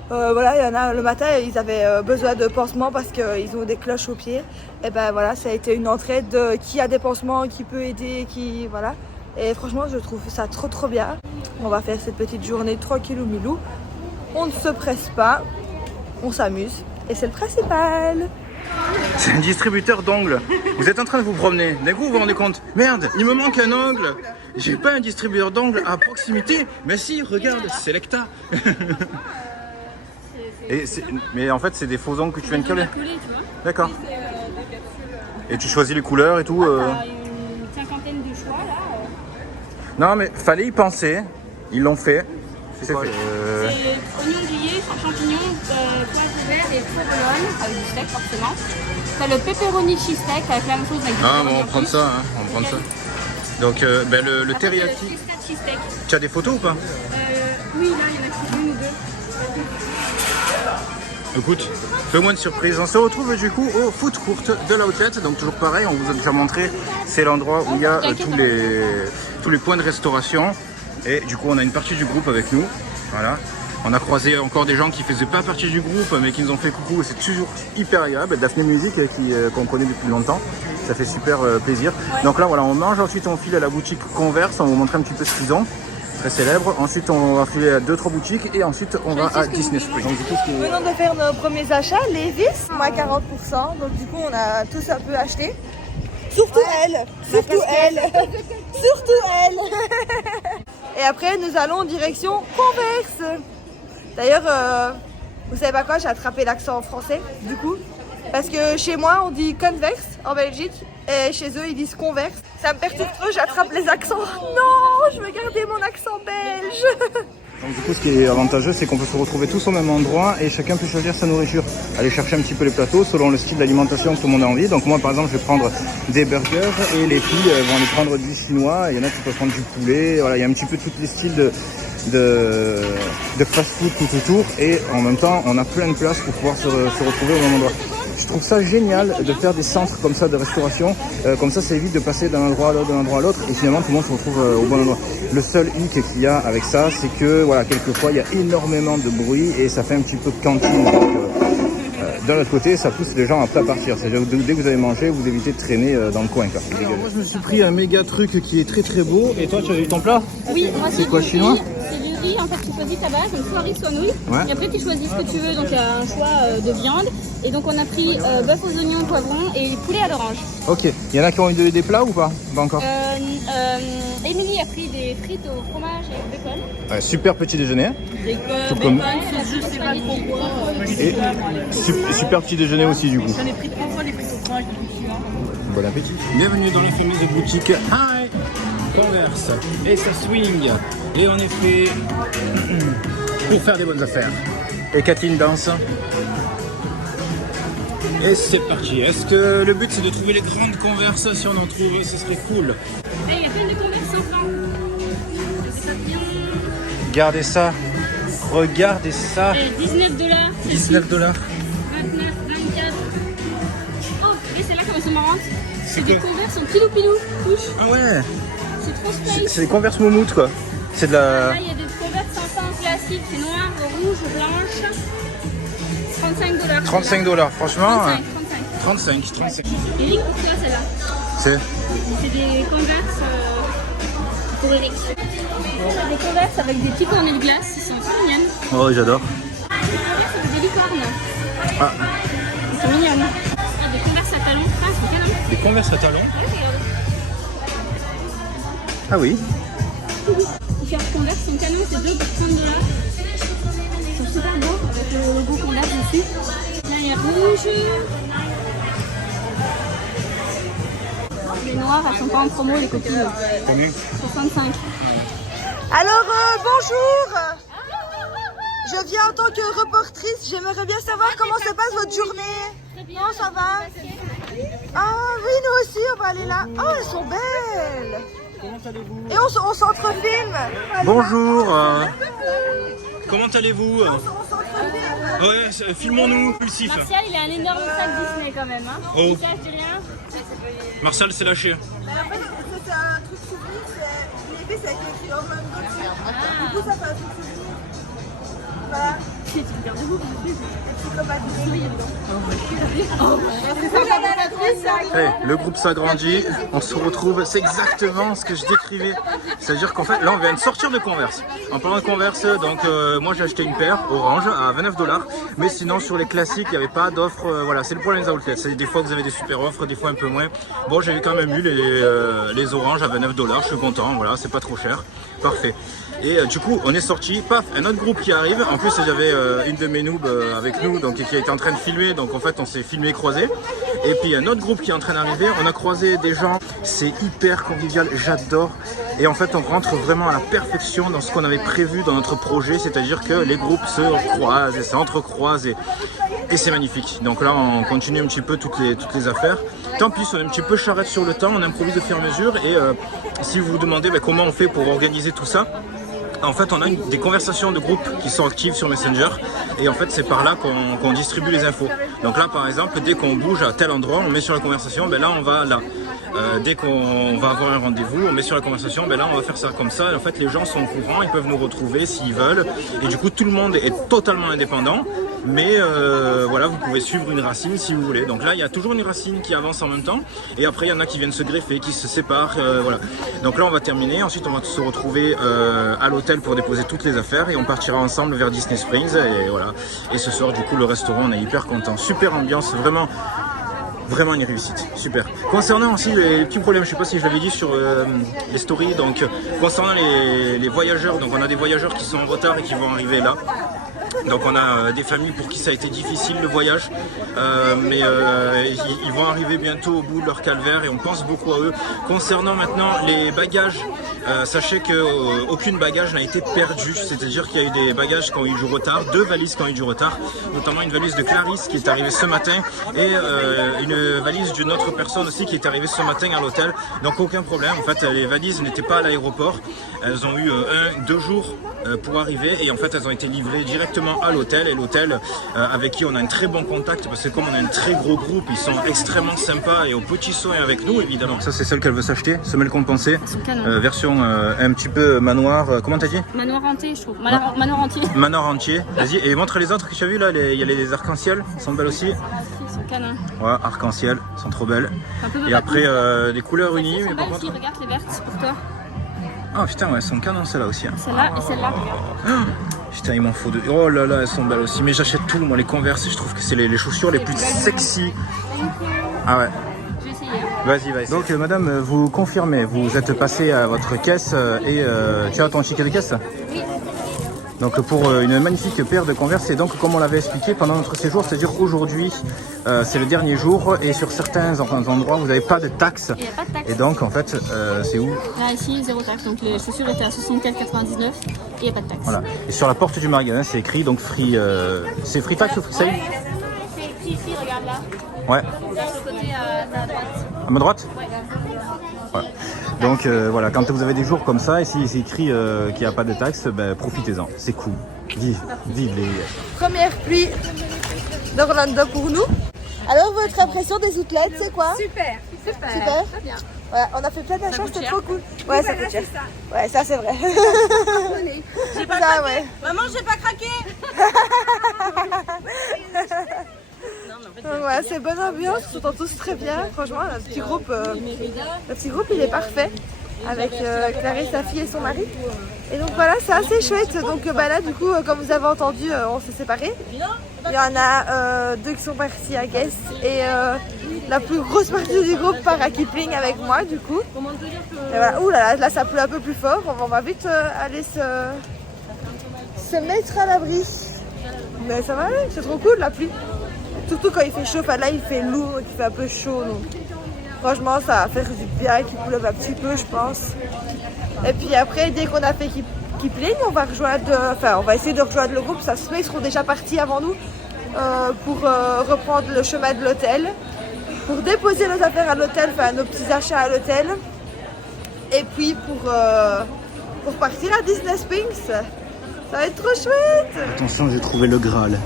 Voilà, il y en a le matin, ils avaient besoin de pansements parce qu'ils ont des cloches aux pieds. Et ben voilà, ça a été une entraide de qui a des pansements, qui peut aider, qui voilà. Et franchement, je trouve ça trop bien. On va faire cette petite journée tranquillou milou. On ne se presse pas, on s'amuse et c'est le principal. C'est un distributeur d'ongles. Vous êtes en train de vous promener. D'un coup, vous vous rendez compte. Merde, il me manque un ongle. J'ai pas un distributeur d'ongles à proximité. Mais si, regarde, Selecta. Mais en fait, c'est des faux ongles que tu viens de coller. Coller, tu vois. D'accord. Et tu choisis les couleurs et tout. T'as une cinquantaine de choix là. Non, mais fallait y penser. Ils l'ont fait. C'est fait. C'est oignons grillés, champignons, poivre vert et provolone avec du steak forcément. T'as le pepperoni cheesesteak avec la même chose avec du Ah, pepperoni bon, on en va prendre plus. ça. Hein, on va prendre ça. Donc, ben, le Après, teriyaki. t'as le cheesesteak cheesesteak. Tu as des photos ou pas? Oui, là, il y en a une ou deux. Écoute, fais-moi une surprise. On se retrouve du coup au food court de l'outlet. Donc toujours pareil, on vous a déjà montré. C'est l'endroit où il y a tous les points de restauration. Et du coup, on a une partie du groupe avec nous. Voilà. On a croisé encore des gens qui faisaient pas partie du groupe, mais qui nous ont fait coucou. C'est toujours hyper agréable. Daphné Music, qu'on connaît depuis longtemps. Ça fait super plaisir. Ouais. Donc là, voilà, on mange. Ensuite, on file à la boutique Converse. On va vous montrer un petit peu ce qu'ils ont. Très célèbre. Ensuite, on va filer à 2-3 boutiques et ensuite, on va à Disney Springs. Donc, du coup, Nous venons de faire nos premiers achats, Levi's, moins 40%. Donc du coup, on a tous un peu acheté. Surtout elle. Surtout elle. Surtout elle. Et après, nous allons en direction Converse. D'ailleurs, vous savez pas quoi, j'ai attrapé l'accent français, du coup. Parce que chez moi, on dit Converse en Belgique. Et chez eux, ils disent Converse. Ça me perturbe trop, j'attrape les accents. Non, je veux garder mon accent belge. Donc du coup, ce qui est avantageux, c'est qu'on peut se retrouver tous au même endroit et chacun peut choisir sa nourriture. Aller chercher un petit peu les plateaux selon le style d'alimentation que tout le monde a envie. Donc moi, par exemple, je vais prendre des burgers et les filles vont aller prendre du chinois. Il y en a qui peuvent prendre du poulet. Voilà, il y a un petit peu tous les styles de fast-food tout autour. Et en même temps, on a plein de places pour pouvoir se retrouver au même endroit. Je trouve ça génial de faire des centres comme ça de restauration. Comme ça évite de passer d'un endroit à l'autre, d'un endroit à l'autre. Et finalement, tout le monde se retrouve au bon endroit. Le seul hic qu'il y a avec ça, c'est que voilà, quelquefois, il y a énormément de bruit et ça fait un petit peu cantine. Donc, d'un autre côté, ça pousse les gens à pas partir. C'est-à-dire dès que vous avez mangé, vous évitez de traîner dans le coin. Quoi. Alors, moi, je me suis pris un méga truc qui est très très beau. Et toi, tu as eu ton plat? Oui, moi c'est quoi, chinois? C'est du riz, en fait, tu choisis ta base, donc soit riz, soit nouilles. Ouais. Et après, tu choisis ce que tu veux, donc il y a un choix de viande. Et donc, on a pris bœuf aux oignons, poivrons et poulet à l'orange. Ok. Il y en a qui ont eu des plats ou pas? Pas encore. Émilie a pris des frites au fromage et au bacon. Ouais, super petit déjeuner. Bacon, je sais pas trop quoi. Et super petit déjeuner aussi, du coup. J'en ai pris 3 fois les frites au fromage depuis que je suis là. Bon appétit. Bienvenue dans les fameuses boutiques Hi Converse. Et ça swing. Et en effet, pour faire des bonnes affaires. Et Kathleen danse. Et c'est parti. Est-ce que le but c'est de trouver les grandes Converse? Si on en trouve, ce serait cool. Et il y a plein de Converse sans francs. C'est ça bien. Regardez ça. Regardez ça. Et $19. 19 $. 29, 24. Oh, et c'est là comme elles sont marrantes. C'est des Converse en pilou-pilou. Couche. Ah ouais. C'est trop space. C'est des Converse moumoutes quoi. C'est de la... Là, il y a des Converse 500 classiques. C'est noir, rouge, blanche. $35. 35 $. Franchement. 35. 35. Et Eric, pour toi, celle-là. C'est des Converse pour Eric. Des Converse avec des petits cornets de glace. Ils sont trop mignonnes. Oh, j'adore. Des Converse avec des licornes. Ah. Ils sont mignonnes. Ah, des Converse à talons. Ah, c'est canon. Des Converse à talons. Ouais, regarde. Ah oui. Les shorts Converse sont canons, c'est 2 pour $30. Ils sont super beaux avec le logo Converse dessus. Là, il y a rouge. Les noirs, elles sont pas en promo, les copines. Combien? 65. Alors, bonjour. Je viens en tant que reportrice. J'aimerais bien savoir comment se passe votre journée. Non, ça va? Ah oui, nous aussi, on va aller là. Oh, elles sont belles. Et on s'entrefilme. Bonjour. Comment allez-vous? On s'entrefilme. Ouais, filmons-nous. Pulsif. Martial, il a un énorme sac Disney quand même. Hein. Oh. Ça, je dis rien. Martial s'est lâché. Mais en fait, c'est un truc souvenir. L'épée, ça a été écrit Orlando dessus. Du coup, ça fait un truc souvenir. Voilà. Tu regardes debout. C'est comme un souvenir dedans. Hey, le groupe s'agrandit, on se retrouve, c'est exactement ce que je décrivais. C'est-à-dire qu'en fait, là on vient de sortir de Converse. En parlant de Converse, donc moi j'ai acheté une paire orange à 29 $. Mais sinon sur les classiques, il n'y avait pas d'offre. Voilà, c'est le problème des outlets. C'est des fois vous avez des super offres, des fois un peu moins. Bon, j'ai quand même eu les oranges à 29 $. Je suis content, voilà, c'est pas trop cher. Parfait. Et du coup, on est sorti, paf, un autre groupe qui arrive. En plus, j'avais une de mes noobs avec nous, donc qui était en train de filmer. Donc en fait, on s'est filmé croisé. Et puis un autre groupe qui est en train d'arriver. On a croisé des gens. C'est hyper convivial. J'adore. Et en fait, on rentre vraiment à la perfection dans ce qu'on avait prévu dans notre projet, c'est-à-dire que les groupes se croisent et s'entrecroisent et c'est magnifique. Donc là, on continue un petit peu toutes les affaires. Tant pis, on est un petit peu charrette sur le temps, on improvise au fur et à mesure. Et si vous vous demandez comment on fait pour organiser tout ça, en fait, on a des conversations de groupe qui sont actives sur Messenger et en fait, c'est par là qu'on distribue les infos. Donc là, par exemple, dès qu'on bouge à tel endroit, on met sur la conversation, ben là, on va là. Dès qu'on va avoir un rendez-vous, on met sur la conversation, ben là, on va faire ça comme ça. Et en fait, les gens sont au courant, ils peuvent nous retrouver s'ils veulent. Et du coup, tout le monde est totalement indépendant. Mais voilà, vous pouvez suivre une racine si vous voulez. Donc là, il y a toujours une racine qui avance en même temps. Et après, il y en a qui viennent se greffer, qui se séparent. Voilà. Donc là, on va terminer. Ensuite, on va se retrouver à l'hôtel pour déposer toutes les affaires. Et on partira ensemble vers Disney Springs. Et voilà. Et ce soir, du coup, le restaurant, on est hyper content. Super ambiance, vraiment. Vraiment une réussite, super. Concernant aussi les petits problèmes, je sais pas si je l'avais dit sur les stories, donc concernant les voyageurs, donc on a des voyageurs qui sont en retard et qui vont arriver là. Donc on a des familles pour qui ça a été difficile le voyage, mais ils vont arriver bientôt au bout de leur calvaire et on pense beaucoup à eux. Concernant maintenant les bagages, sachez qu'aucune bagage n'a été perdu, c'est-à-dire qu'il y a eu des bagages qui ont eu du retard, 2 valises qui ont eu du retard, notamment une valise de Clarisse qui est arrivée ce matin et une valise d'une autre personne aussi qui est arrivée ce matin à l'hôtel. Donc aucun problème, en fait les valises n'étaient pas à l'aéroport, elles ont eu 1-2 jours pour arriver et en fait elles ont été livrées directement à l'hôtel et l'hôtel avec qui on a un très bon contact parce que comme on a un très gros groupe, ils sont extrêmement sympas et aux petits soins avec nous évidemment. Ça c'est celle qu'elle veut s'acheter, semelle compensée, version un petit peu manoir, comment t'as dit? Manoir entier je trouve, manoir entier. Manoir entier, vas-y et montre les autres que tu as vu là, il y a les arcs-en-ciel, elles sont belles aussi. Ils sont canins. Ouais, arc-en-ciel, elles sont trop belles. Et après des couleurs unies. Mais par contre... regarde les vertes pour toi. Ah putain ouais, elles sont canon celles-là aussi. Hein. Celle-là et celle-là. Putain il m'en faut deux. Oh là là elles sont belles aussi. Mais j'achète tout moi les Converse. Je trouve que c'est les chaussures les plus sexy. Ah ouais. Je vais essayer. Vas-y. Donc madame vous confirmez, vous êtes passé à votre caisse et tu as ton ticket de caisse? Oui. Donc pour une magnifique paire de Converse et donc comme on l'avait expliqué pendant notre séjour, c'est-à-dire aujourd'hui c'est le dernier jour et sur certains endroits vous n'avez pas de taxes. Il n'y a pas de taxe. Et donc en fait c'est où? Là ici 0 taxe, donc les chaussures étaient à 64,99 et il n'y a pas de taxe. Voilà. Et sur la porte du magasin c'est écrit donc free, c'est free tax ou free sale? C'est écrit ici, regarde là. Ouais. Là sur le côté à droite. À ma droite? Ouais. Ouais. Donc voilà, quand vous avez des jours comme ça et s'il c'est écrit qu'il n'y a pas de taxes, ben, profitez-en, c'est cool. Vive les... Première pluie d'Orlando pour nous. Alors votre impression des outlets, c'est quoi? Super. Super. bien. Ouais, on a fait plein d'achats, coûte c'était cher. trop cool. Ouais, ça coûte cher. Ouais, ça c'est vrai. J'ai pas Ça, craqué. ouais. Maman, j'ai pas craqué. Ouais, c'est bonne ambiance, ils s'entendent tous très bien. Franchement, le petit groupe il est parfait. Avec Clarisse, sa fille et son mari. Et donc voilà, c'est assez chouette. Donc là, du coup, comme vous avez entendu, on s'est séparés. Il y en a 2 qui sont partis à Guest et la plus grosse partie du groupe part à Kipling avec moi, du coup. Et voilà. Ouh là, là, ça pleut un peu plus fort. On va vite aller se mettre à l'abri. Mais ça va aller, c'est trop cool la pluie. Surtout quand il fait chaud, enfin là il fait lourd, il fait un peu chaud. Donc franchement ça va faire du bien qu'il pleuve un petit peu je pense. Et puis après dès qu'on a fait Kipling, on va essayer de rejoindre le groupe. Ça se fait, ils seront déjà partis avant nous pour reprendre le chemin de l'hôtel. Pour déposer nos affaires à l'hôtel, faire nos petits achats à l'hôtel. Et puis pour partir à Disney Springs. Ça va être trop chouette. Attention, j'ai trouvé le Graal.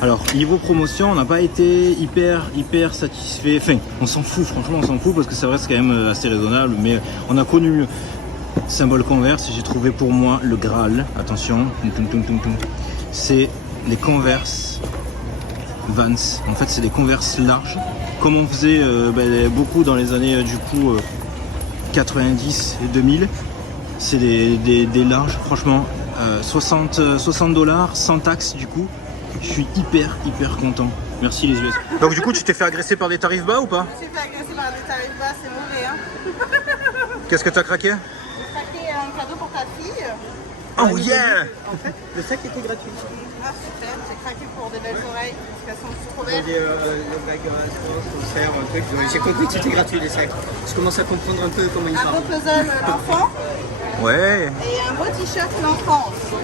Alors, niveau promotion, on n'a pas été hyper satisfait. Enfin, on s'en fout, franchement, on s'en fout parce que ça reste quand même assez raisonnable. Mais on a connu mieux. Symbole Converse, j'ai trouvé pour moi le Graal. Attention, c'est les Converse Vans. En fait, c'est des Converse larges. Comme on faisait beaucoup dans les années 90 et 2000. C'est des larges, franchement. $60 sans taxe du coup. Je suis hyper content. Merci les US. Donc du coup tu t'es fait agresser par des tarifs bas ou pas? Je me suis fait agresser par des tarifs bas, c'est mauvais hein. Qu'est-ce que t'as craqué? J'ai craqué un cadeau pour ta fille. Oh yeah! En fait, le sac était gratuit. Ah super, j'ai craqué pour des belles oreilles parce qu'elles sont trop belles. Le bague concert, un truc. J'ai compris que c'était gratuit les sacs. Je commence à comprendre un peu comment ils Un beau parlent. puzzle l'enfant Ouais. et un beau t-shirt l'enfant aussi.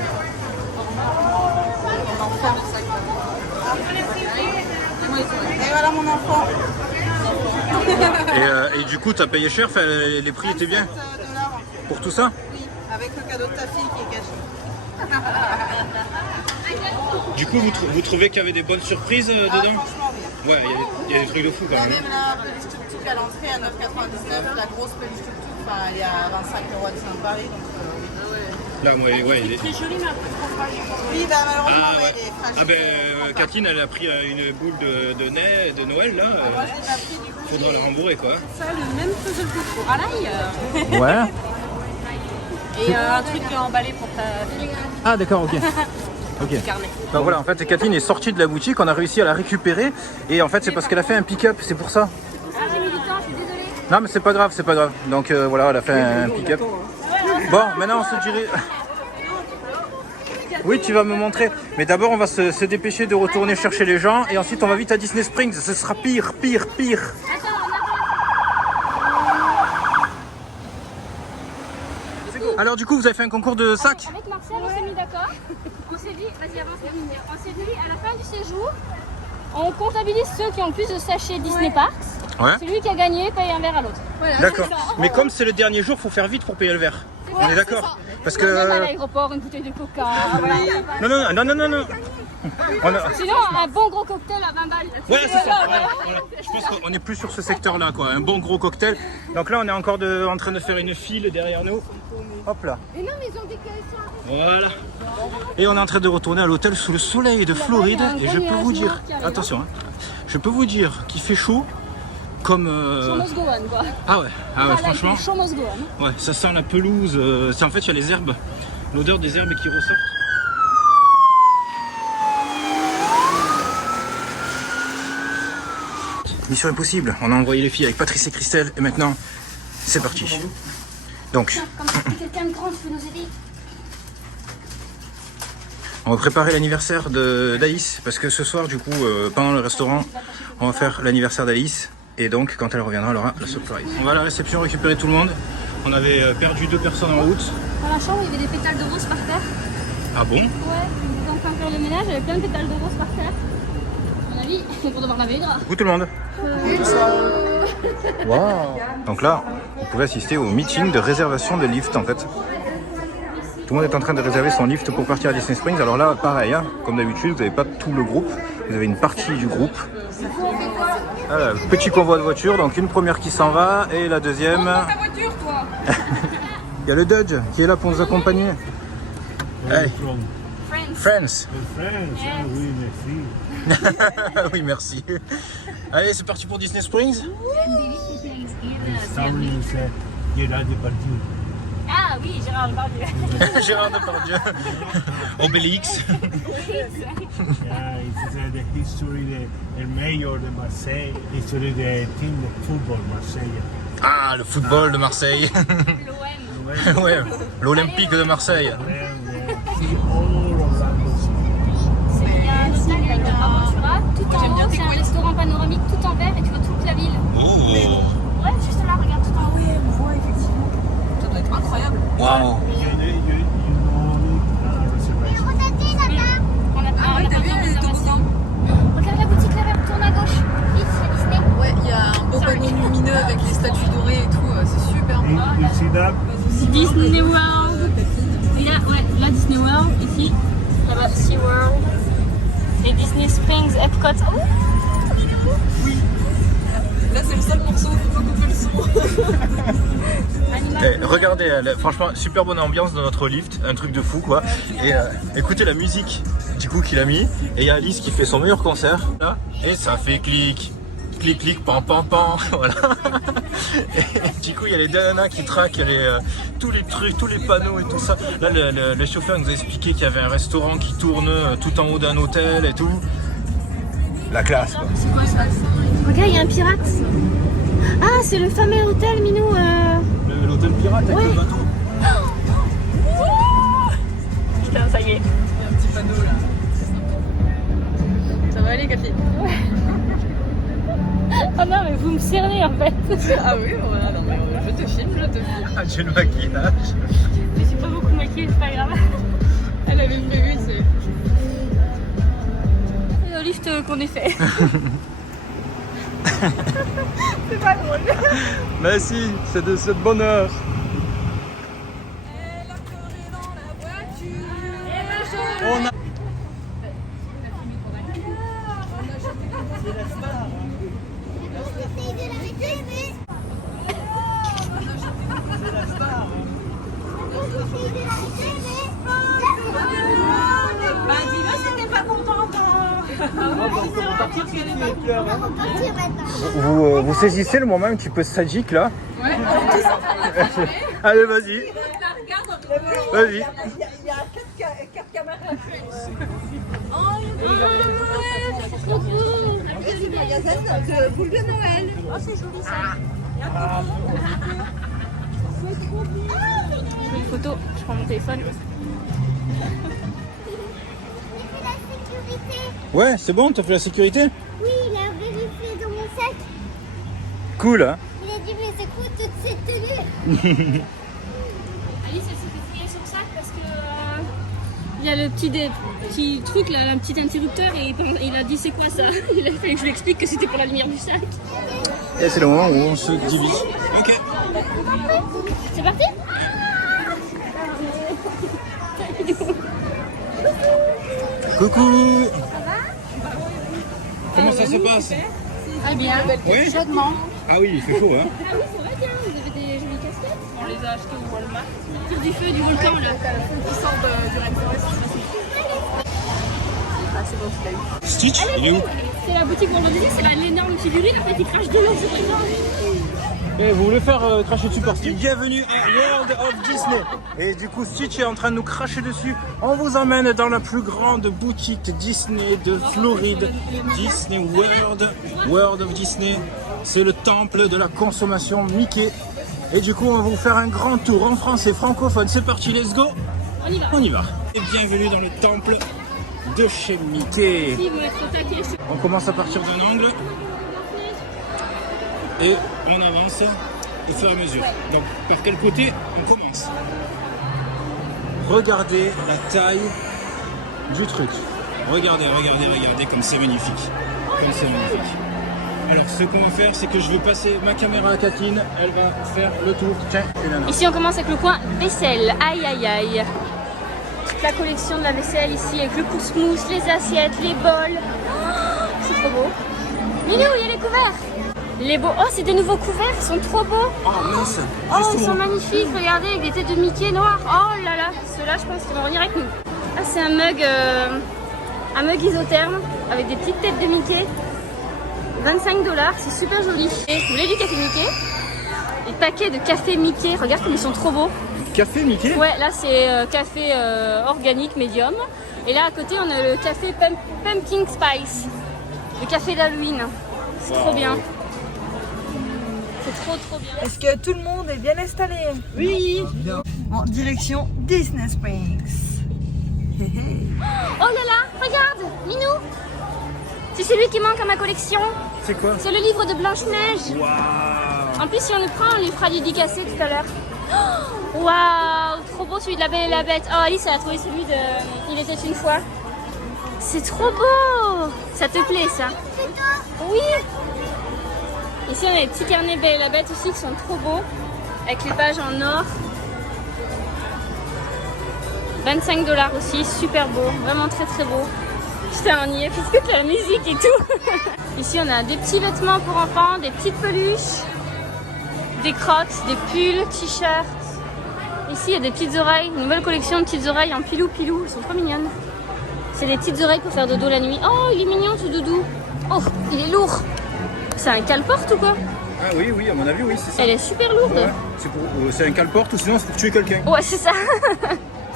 Mon enfant. Et voilà mon enfant. Et du coup t'as payé cher, les prix étaient bien $27 pour tout ça? Oui, avec le cadeau de ta fille qui est caché. Du coup vous trouvez qu'il y avait des bonnes surprises dedans? Franchement oui. Ouais, il y a des trucs de fou quand Il y a même. même la peluche tuk-tuk à l'entrée à 9,99, la grosse peluche tuk-tuk, enfin, elle est à 25 € à Disneyland Paris. Donc, Là moi il est... Très joli mais un peu trop fragile. oui, bah, malheureusement, Ah, ouais, ouais. il est fragile. Ah ben Kathleen elle a pris une boule de Noël là. Moi, je l'ai pas pris du coup. Faudra la rembourrer quoi. Ça, le même puzzle que pour Alain. Ouais. Et un truc emballé pour ta fille. Ah d'accord, ok. Ok. Carnet. Donc voilà, en fait Kathleen est sortie de la boutique, on a réussi à la récupérer et en fait c'est parce qu'elle a fait un pick-up, c'est pour ça. Ah, j'ai mis du temps, je suis désolée. Non mais c'est pas grave, c'est pas grave. Donc voilà, elle a fait un pick-up. Bon, maintenant on se dirige... Oui, tu vas me montrer. Mais d'abord, on va se dépêcher de retourner chercher les gens. Et ensuite, on va vite à Disney Springs. Ce sera pire. Alors du coup, vous avez fait un concours de sacs? Avec Marcel, on s'est mis d'accord. On s'est dit, vas-y avance. On s'est dit, à la fin du séjour, on comptabilise ceux qui ont le plus de sachets Disney Parks. Ouais. Celui qui a gagné paye un verre à l'autre. Voilà, D'accord. Mais comme c'est le dernier jour, faut faire vite pour payer le verre. On est d'accord? Parce que... Même à l'aéroport, une bouteille de coca. Non. Sinon, un bon gros cocktail à 20 balles. Ouais, c'est ça. Voilà. Je pense qu'on est plus sur ce secteur-là, quoi. Un bon gros cocktail. Donc là, on est encore en train de faire une file derrière nous. Hop là. Mais non, mais ils ont des caisses. Voilà. Et on est en train de retourner à l'hôtel sous le soleil de Floride. Et je peux vous dire, attention, hein, je peux vous dire qu'il fait chaud comme... Show must go on, quoi. Ah ouais, franchement. Show must go on. Ouais, ça sent la pelouse. En fait, il y a les herbes. L'odeur des herbes qui ressortent. Mission impossible. On a envoyé les filles avec Patrice et Christelle. Et maintenant, c'est parti. Donc, Comme si c'était quelqu'un de grand qui peut nous aider. on va préparer l'anniversaire d'Alice. Parce que ce soir, du coup, pendant le restaurant, on va faire l'anniversaire d'Alice. Et donc, quand elle reviendra, elle aura la surprise. On va à la réception récupérer tout le monde. On avait perdu 2 personnes en route. Dans la chambre, il y avait des pétales de rose par terre. Ah bon? Ouais, ils étaient en train de faire le ménage, il y avait plein de pétales de rose par terre. À mon avis, c'est pour devoir laver les draps. Coucou tout le monde. Wow. Donc là, vous pouvez assister au meeting de réservation de lift en fait. Tout le monde est en train de réserver son lift pour partir à Disney Springs. Alors là, pareil, hein, comme d'habitude, vous n'avez pas tout le groupe. Vous avez une partie du groupe. Voilà, petit convoi de voitures, donc une première qui s'en va et la deuxième... Ta voiture, toi. Il y a le Dodge qui est là pour nous accompagner. Allez. Friends. Oui, merci. Oui, merci. Allez, c'est parti pour Disney Springs. Gérard Depardieu. Ah oui, Gérard Depardieu. Gérard Depardieu. Obélix. It's the history del mayor de Marseille, history de team de football Marseille. Ah, le football de Marseille. L'OM. Ouais, l'Olympique de Marseille. Il y a un hôtel avec un Aventura, tout en haut, c'est un restaurant panoramique tout en vert et tu vois toute la ville. Oh. Ouais, juste là, regarde tout en haut. Ça doit être incroyable. Waouh. On a pas T'as vu besoin de les réservation. toboggans? Regarde la boutique là-bas, tourne à gauche. Vite, c'est Disney. Ouais, il y a un beau panneau lumineux avec les statues dorées et tout, c'est super beau. You see that? Disney World. Et là, ouais, là Disney World, ici. Là-bas, Sea World. Et Disney Springs, Epcot. Oh, Là, c'est le seul morceau où il faut pas couper le son. Regardez, franchement, super bonne ambiance dans notre lift, un truc de fou quoi. Et écoutez la musique du coup qu'il a mis. Et il y a Alice qui fait son meilleur concert là, et ça fait clic, clic, clic, pan, pan, pan. Voilà. Et du coup, il y a les nanas qui traquent tous les trucs, tous les panneaux et tout ça. Là, le chauffeur nous a expliqué qu'il y avait un restaurant qui tourne tout en haut d'un hôtel et tout. La classe quoi. regarde, il y a un pirate. Ah, c'est le fameux hôtel, Minou. L'hôtel pirate avec Ouais. le bateau. Putain, ça y est. Il y a un petit panneau là. Ça va aller, Cathy? Oh non, mais vous me cernez en fait. Ah oui, voilà, non, mais je te filme, je te filme. Ah, j'ai le maquillage. Je suis pas beaucoup maquillée, c'est pas grave. Elle avait prévu, c'est. C'est le lift qu'on ait fait. C'est pas drôle. Mais si, c'est de cette bonne heure. Elle a pleuré dans la voiture. On a... J'essaye de l'arrêter, mais... J'essaye de l'arrêter, mais... Bah, dis-le, c'était pas content. On va partir maintenant. Vous saisissez le moment un petit peu sadique là? Ouais, Allez, vas-y. Vas-y. Il y a 4 caméras. C'est le magasin de boules de Noël. Oh, c'est joli ça. Je fais une photo, je prends mon téléphone. Ouais, c'est bon, t'as fait la sécurité? Oui, il a vérifié dans mon sac. Cool, hein? Il a dit, mais c'est quoi toute cette tenue? Alice, elle s'est fait trier son sac parce que il y a le petit truc là, un petit interrupteur et il a dit c'est quoi ça? Il a fallu que je lui explique que c'était pour la lumière du sac. Et c'est le moment où on se divise. Ok. C'est parti? Coucou. Comment ça se passe? Ah bien, Oui. chaudement. Ah oui, il fait chaud, hein? Ah oui, ça va bien, vous avez des jolies casquettes? On les a achetées au Walmart. Sur du feu, du volcan là. Qui sort du rainforest. Ah, c'est bon, tu l'as eu. Stitch, il est où? C'est la boutique où on le disait, c'est l'énorme figurine, en fait il crache de l'eau sur les gens. Eh, vous voulez faire cracher dessus par Stitch? Bienvenue à World of Disney. Et du coup, Stitch est en train de nous cracher dessus. On vous emmène dans la plus grande boutique Disney de Floride. Disney World. World of Disney. C'est le temple de la consommation Mickey. Et du coup, on va vous faire un grand tour en français francophone. C'est parti, let's go. On y va. On y va. Et bienvenue dans le temple de chez Mickey. Ils vont être au taquet. On commence à partir d'un angle. Et on avance au fur et à mesure. Donc par quel côté on commence? Regardez la taille du truc. Regardez, regardez, regardez comme c'est magnifique. Comme c'est magnifique. Alors ce qu'on va faire, c'est que je vais passer ma caméra à Kathleen. Elle va faire le tour. Tiens, c'est là. Ici on commence avec le coin vaisselle. Aïe aïe aïe. Toute la collection de la vaisselle ici avec le couscous, les assiettes, les bols. Oh, c'est trop beau. Minou, il y a les couverts. Les beaux. Oh, c'est des nouveaux couverts, ils sont trop beaux. Oh mince. Oh, ils Justement. sont magnifiques, regardez, avec des têtes de Mickey noires. Oh là là, ceux-là, je pense qu'ils vont venir avec nous. Ah, c'est un mug isotherme avec des petites têtes de Mickey. 25 $, c'est super joli. Et vous voulez du café Mickey? Les paquets de café Mickey, regarde comme ils sont trop beaux. Café Mickey? Ouais, là c'est café organique médium. Et là à côté, on a le café Pumpkin Spice. Le café d'Halloween. C'est trop bien. C'est trop bien. Est-ce que tout le monde est bien installé? Oui. En direction Disney Springs. Oh là là, regarde, Minou. C'est celui qui manque à ma collection. C'est quoi? C'est le livre de Blanche-Neige. Waouh. En plus, si on le prend, on lui fera dédicacer tout à l'heure. Oh, waouh, trop beau celui de La Belle et la Bête. Oh, Alice, elle a trouvé celui de Il était une fois. C'est trop beau. Ça te plaît, ça? Oui. Ici, on a les petits carnets Belle et la Bête aussi qui sont trop beaux. Avec les pages en or. 25 $ aussi, super beau. Vraiment très très beau. Putain, on y est presque avec la musique et tout. Ici, on a des petits vêtements pour enfants, des petites peluches, des crocs, des pulls, t-shirts. Ici, il y a des petites oreilles, une nouvelle collection de petites oreilles en pilou-pilou. Elles sont trop mignonnes. C'est des petites oreilles pour faire dodo la nuit. Oh, il est mignon ce doudou. Oh, il est lourd. C'est un cale-porte ou quoi? Ah oui, oui, à mon avis, oui, c'est ça. Elle est super lourde. Ouais. C'est un cale-porte ou sinon c'est pour tuer quelqu'un. Ouais, c'est ça.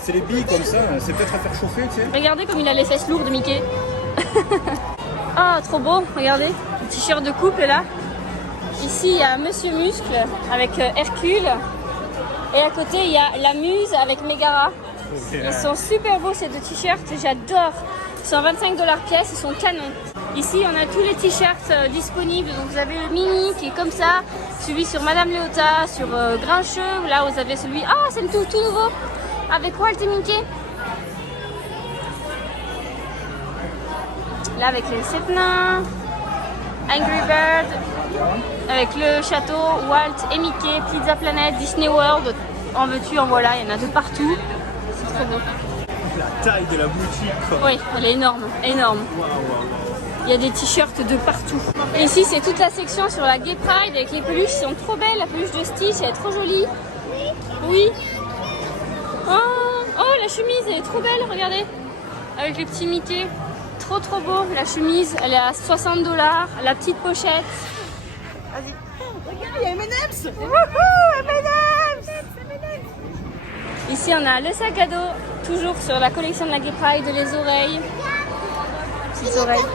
C'est les billes comme ça, c'est peut-être à faire chauffer, tu sais. Regardez comme il a les fesses lourdes, Mickey. Oh, trop beau, regardez. Le t-shirt de couple là. Ici, il y a Monsieur Muscle avec Hercule. Et à côté, il y a la Muse avec Megara. Ils sont super beaux ces deux t-shirts, j'adore. Ils sont 25 $ pièce, ils sont canons. Ici, on a tous les t-shirts disponibles. Donc, vous avez le mini qui est comme ça, celui sur Madame Léota, sur Grincheux. Là, vous avez celui. Ah, c'est le tout nouveau avec Walt et Mickey. Là, avec les 7 nains, Angry Bird, avec le château, Walt et Mickey, Pizza Planet, Disney World. En veux-tu, en voilà, il y en a de partout. C'est trop beau. La taille de la boutique, quoi. Oui, elle est énorme, énorme. Il y a des t-shirts de partout. Et ici, c'est toute la section sur la Gay Pride avec les peluches qui sont trop belles. La peluche de Stitch, elle est trop jolie. Oui. Oh, la chemise, elle est trop belle, regardez. Avec les petits Mickey. Trop beau. La chemise, elle est à 60 $. La petite pochette. Vas-y. Regarde, il y a M&M's. Ici, on a le sac à dos. Toujours sur la collection de la Gay Pride, les oreilles. Petites oreilles.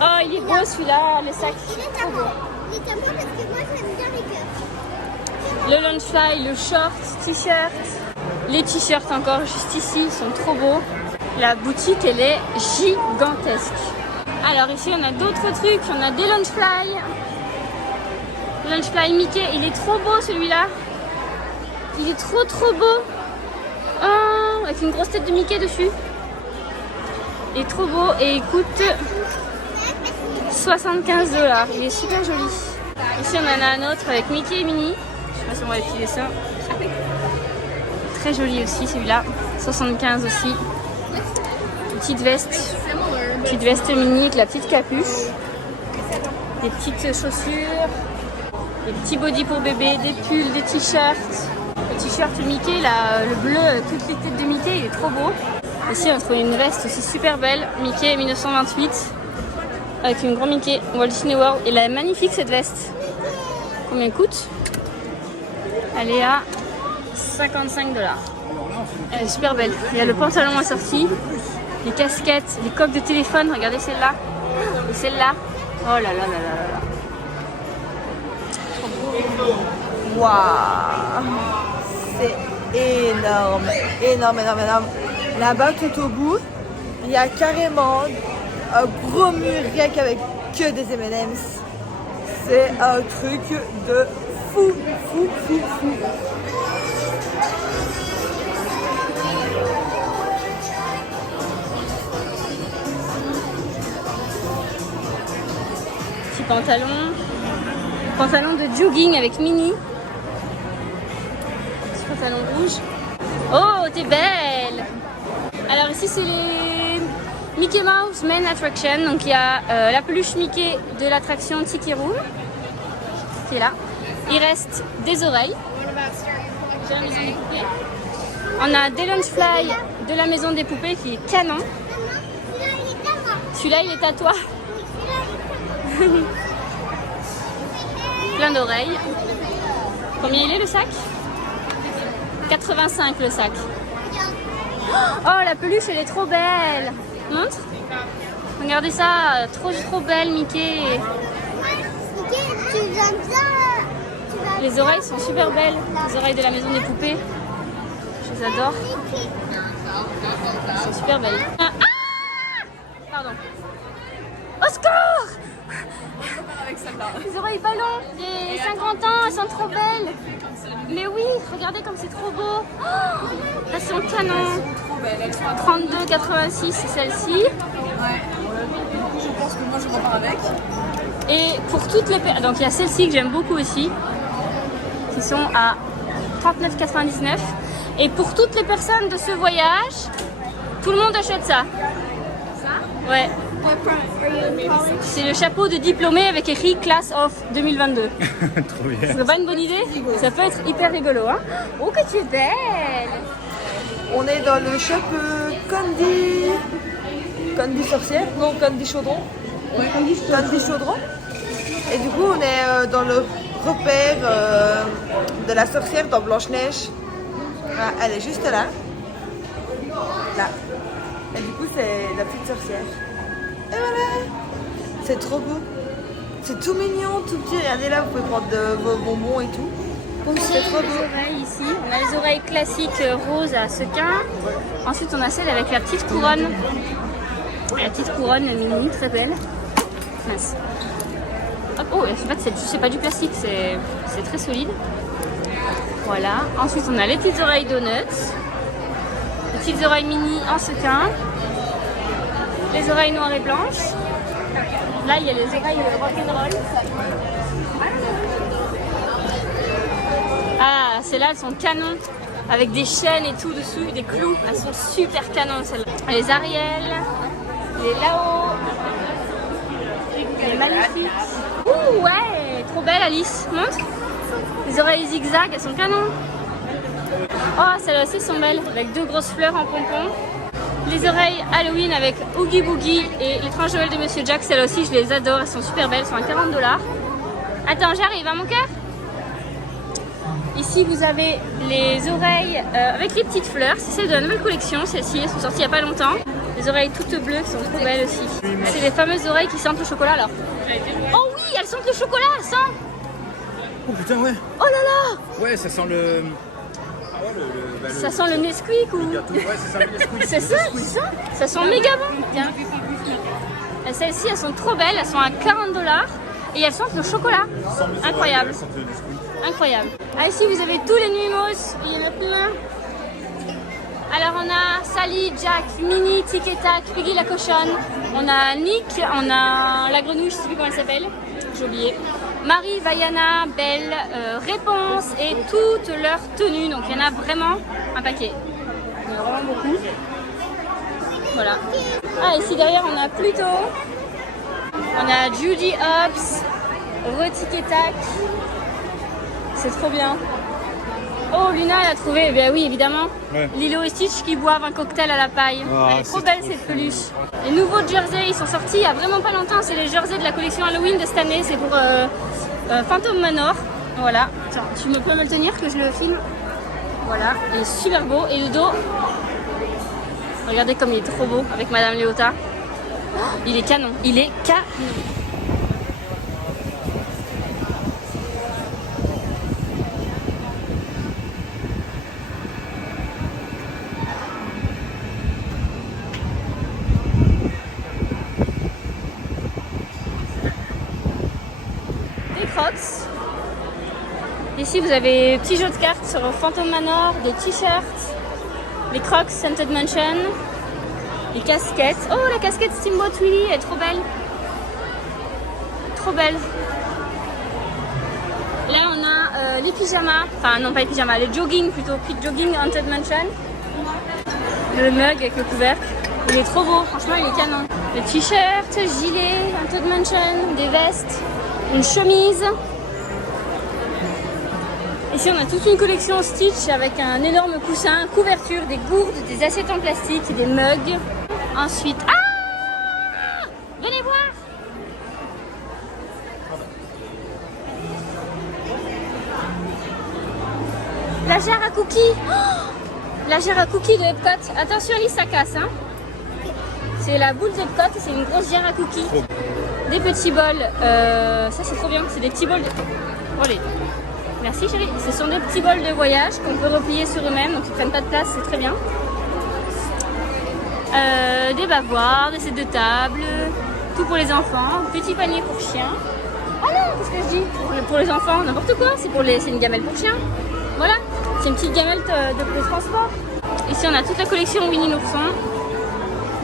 Oh, il est beau celui-là, le sac. Il est à moi. Il est à moi parce que moi j'aime bien les cœurs. Le Lunchfly, le short, t-shirt. Les t-shirts encore juste ici, ils sont trop beaux. La boutique, elle est gigantesque. Alors ici on a d'autres trucs, on a des Lunchfly. Lunchfly Mickey, il est trop beau celui-là. Il est trop beau. Oh, avec une grosse tête de Mickey dessus. Il est trop beau et il coûte 75 $. Il est super joli. Ici on en a un autre avec Mickey et Minnie. Je sais pas si on voit les petits dessins. Très joli aussi celui-là. 75 aussi. Petite veste Minnie avec la petite capuche. Des petites chaussures. Des petits bodys pour bébé, des pulls, des t-shirts. Le t-shirt Mickey, là, le bleu avec toutes les têtes de Mickey, il est trop beau. Ici on trouve une veste aussi super belle, Mickey 1928. Avec une grande Mickey, Walt Disney World. Elle est magnifique cette veste. Combien elle coûte? Elle est à 55 $. Elle est super belle. Il y a le pantalon assorti, les casquettes, les coques de téléphone. Regardez celle-là. Et celle-là. Oh là là là là là. Waouh, c'est énorme, énorme, énorme, énorme. Là-bas, tout au bout, il y a carrément un gros mur rien qu'avec que des M&M's. C'est un truc de fou, fou, fou, fou. Petit pantalon de jogging avec Minnie. Petit pantalon rouge. Oh, t'es belle! Alors ici c'est les Mickey Mouse Main Attraction. Donc il y a la peluche Mickey de l'attraction Tiki Room qui est là. Il reste des oreilles de la maison des poupées. On a des Lunchfly de la maison des poupées qui est canon. Celui-là il est à toi. Plein d'oreilles. Combien il est le sac? 85 le sac. Oh la peluche elle est trop belle. Montre. Regardez ça, trop belle Mickey. Mickey, tu aimes ça? Les oreilles sont super belles. Les oreilles de la maison des poupées. Je les adore. Elles sont super belles. Ah! Pardon. Au secours! Les oreilles ballons, j'ai 50 ans, elles sont trop belles. Mais oui, regardez comme c'est trop beau. Oh, elles sont canon. 32,86 c'est celle-ci. Je pense que moi je repars avec. Et pour toutes les personnes, donc il y a celle-ci que j'aime beaucoup aussi, qui sont à 39,99. Et pour toutes les personnes de ce voyage, tout le monde achète ça. Ça? Ouais. C'est le chapeau de diplômé avec écrit Class of 2022. Trop bien. C'est pas une bonne idée? Ça peut être hyper rigolo, hein? Oh que tu es belle! On est dans le shop Candy sorcière, non Candy chaudron. Ouais, Candy chaudron. Et du coup on est dans le repère de la sorcière dans Blanche-Neige. Voilà, elle est juste là. Là. Et du coup c'est la petite sorcière. Et voilà. C'est trop beau. C'est tout mignon, tout petit. Regardez là, vous pouvez prendre vos bonbons et tout. C'est trop beau. Les oreilles ici, on a les oreilles classiques roses à sequins. Ensuite on a celle avec la petite couronne. La petite couronne Minnie, très belle. Mince. Hop, oh, c'est pas du plastique, c'est très solide. Voilà. Ensuite on a les petites oreilles donuts. Les petites oreilles Minnie en sequin. Les oreilles noires et blanches. Là il y a les oreilles rock'n'roll. Ah, celles-là, elles sont canon, avec des chaînes et tout dessus, des clous. Elles sont super canon, celles-là. Les Ariel, les Lao, les magnifiques. Ouh, ouais, trop belle, Alice. Montre. Les oreilles zigzag, elles sont canon. Oh, celles-là aussi sont belles, avec deux grosses fleurs en pompon. Les oreilles Halloween avec Oogie Boogie et l'étrange Noël de Monsieur Jack, celles-là aussi, je les adore. Elles sont super belles, elles sont à 40 $. Attends, j'arrive, à mon cœur. Ici vous avez les oreilles avec les petites fleurs, c'est celle de la nouvelle collection, celles-ci elles sont sorties il n'y a pas longtemps. Les oreilles toutes bleues qui sont trop belles aussi. C'est les fameuses oreilles qui sentent le chocolat alors. Oh oui, elles sentent le chocolat, elles sentent. Oh putain ouais. Oh là là. Ouais, ça sent le... Ça sent le Nesquik ou... Le gâteau. Ouais, ça sent le Nesquik. C'est ça, ça sent méga bon. Tiens. Celles-ci, elles sont trop belles, elles sont à 40 $ et elles sentent le chocolat. Incroyable. Incroyable. Ah, ici, vous avez tous les Nuimos, il y en a plein. Alors, on a Sally, Jack, Minnie, Tic et Tac, Piggy la cochonne. On a Nick, on a la grenouille, je ne sais plus comment elle s'appelle, j'ai oublié. Marie, Vaiana, Belle, Réponse et toutes leurs tenues. Donc, il y en a vraiment un paquet. Il y en a vraiment beaucoup. Voilà. Ah, ici derrière, on a Pluto. On a Judy Hopps, Tic et Tac. C'est trop bien. Oh, Luna, elle a trouvé, ben oui, évidemment, Lilo et Stitch qui boivent un cocktail à la paille. Elle est trop belle, cette peluche. Les nouveaux jerseys, ils sont sortis il y a vraiment pas longtemps. C'est les jerseys de la collection Halloween de cette année. C'est pour Phantom Manor. Voilà. Attends, tu peux me le tenir que je le filme. Voilà, il est super beau. Et le dos, regardez comme il est trop beau avec Madame Léota. Oh, il est canon, il est canon. Ici vous avez petits jeux de cartes sur Phantom Manor, des t-shirts, les Crocs Haunted Mansion, les casquettes. Oh, la casquette Steamboat Willie, elle est trop belle. Trop belle. Là on a les pyjamas, enfin non pas les pyjamas, les jogging plutôt, Pit Jogging Haunted Mansion. Le mug avec le couvercle, il est trop beau, franchement il est canon. Les t-shirts, gilets Haunted Mansion, des vestes, une chemise. Ici on a toute une collection Stitch avec un énorme coussin, couverture, des gourdes, des assiettes en plastique, des mugs. Ensuite, ah, venez voir. La jarre à cookies. Oh, la jarre à cookies de Epcot. Attention Alice, ça casse. Hein. C'est la boule d'Epcot, c'est une grosse jarre à cookies. Des petits bols. Ça c'est trop bien, c'est des petits bols de... Allez. Merci chérie. Ce sont des petits bols de voyage qu'on peut replier sur eux-mêmes, donc ils ne prennent pas de place, c'est très bien. Des bavoirs, des sets de table, tout pour les enfants, petit panier pour chiens. Ah non, qu'est-ce que je dis pour les enfants, n'importe quoi, c'est une gamelle pour chien. Voilà, c'est une petite gamelle de transport. Ici on a toute la collection Winnie l'ourson,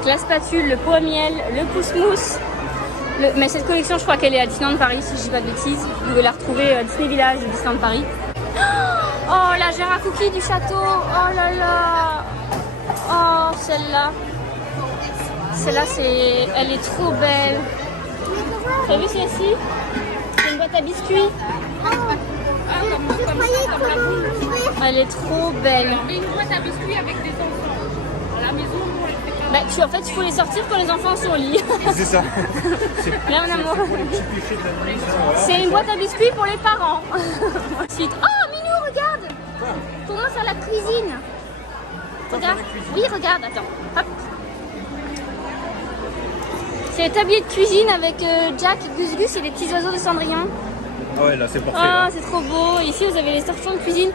la spatule, le pot à miel, le pousse-mousse. Mais cette collection, je crois qu'elle est à Disneyland Paris, si je dis pas de bêtises. Vous pouvez la retrouver à Disney Village de Disneyland Paris. Oh, la jarre à cookies du château. Oh là là. Oh, celle-là. Celle-là, elle est trop belle. T'as vu celle-ci? C'est une boîte à biscuits. Elle est trop belle. Une boîte à biscuits avec des enfants. À la maison, on les fait pas. Bah, en fait, il faut les sortir quand les enfants sont au lit. C'est ça. Là, on a C'est une boîte à biscuits pour les parents. Ensuite, oh, Minou, regarde. Pour moi, c'est la cuisine. Regarde. Oui, regarde, attends. Hop. C'est les tabliers de cuisine avec Jack, Gus Gus et les petits oiseaux de Cendrillon. Ah ouais, là c'est parfait. Ah, c'est trop beau. Ici, vous avez les torchons de cuisine.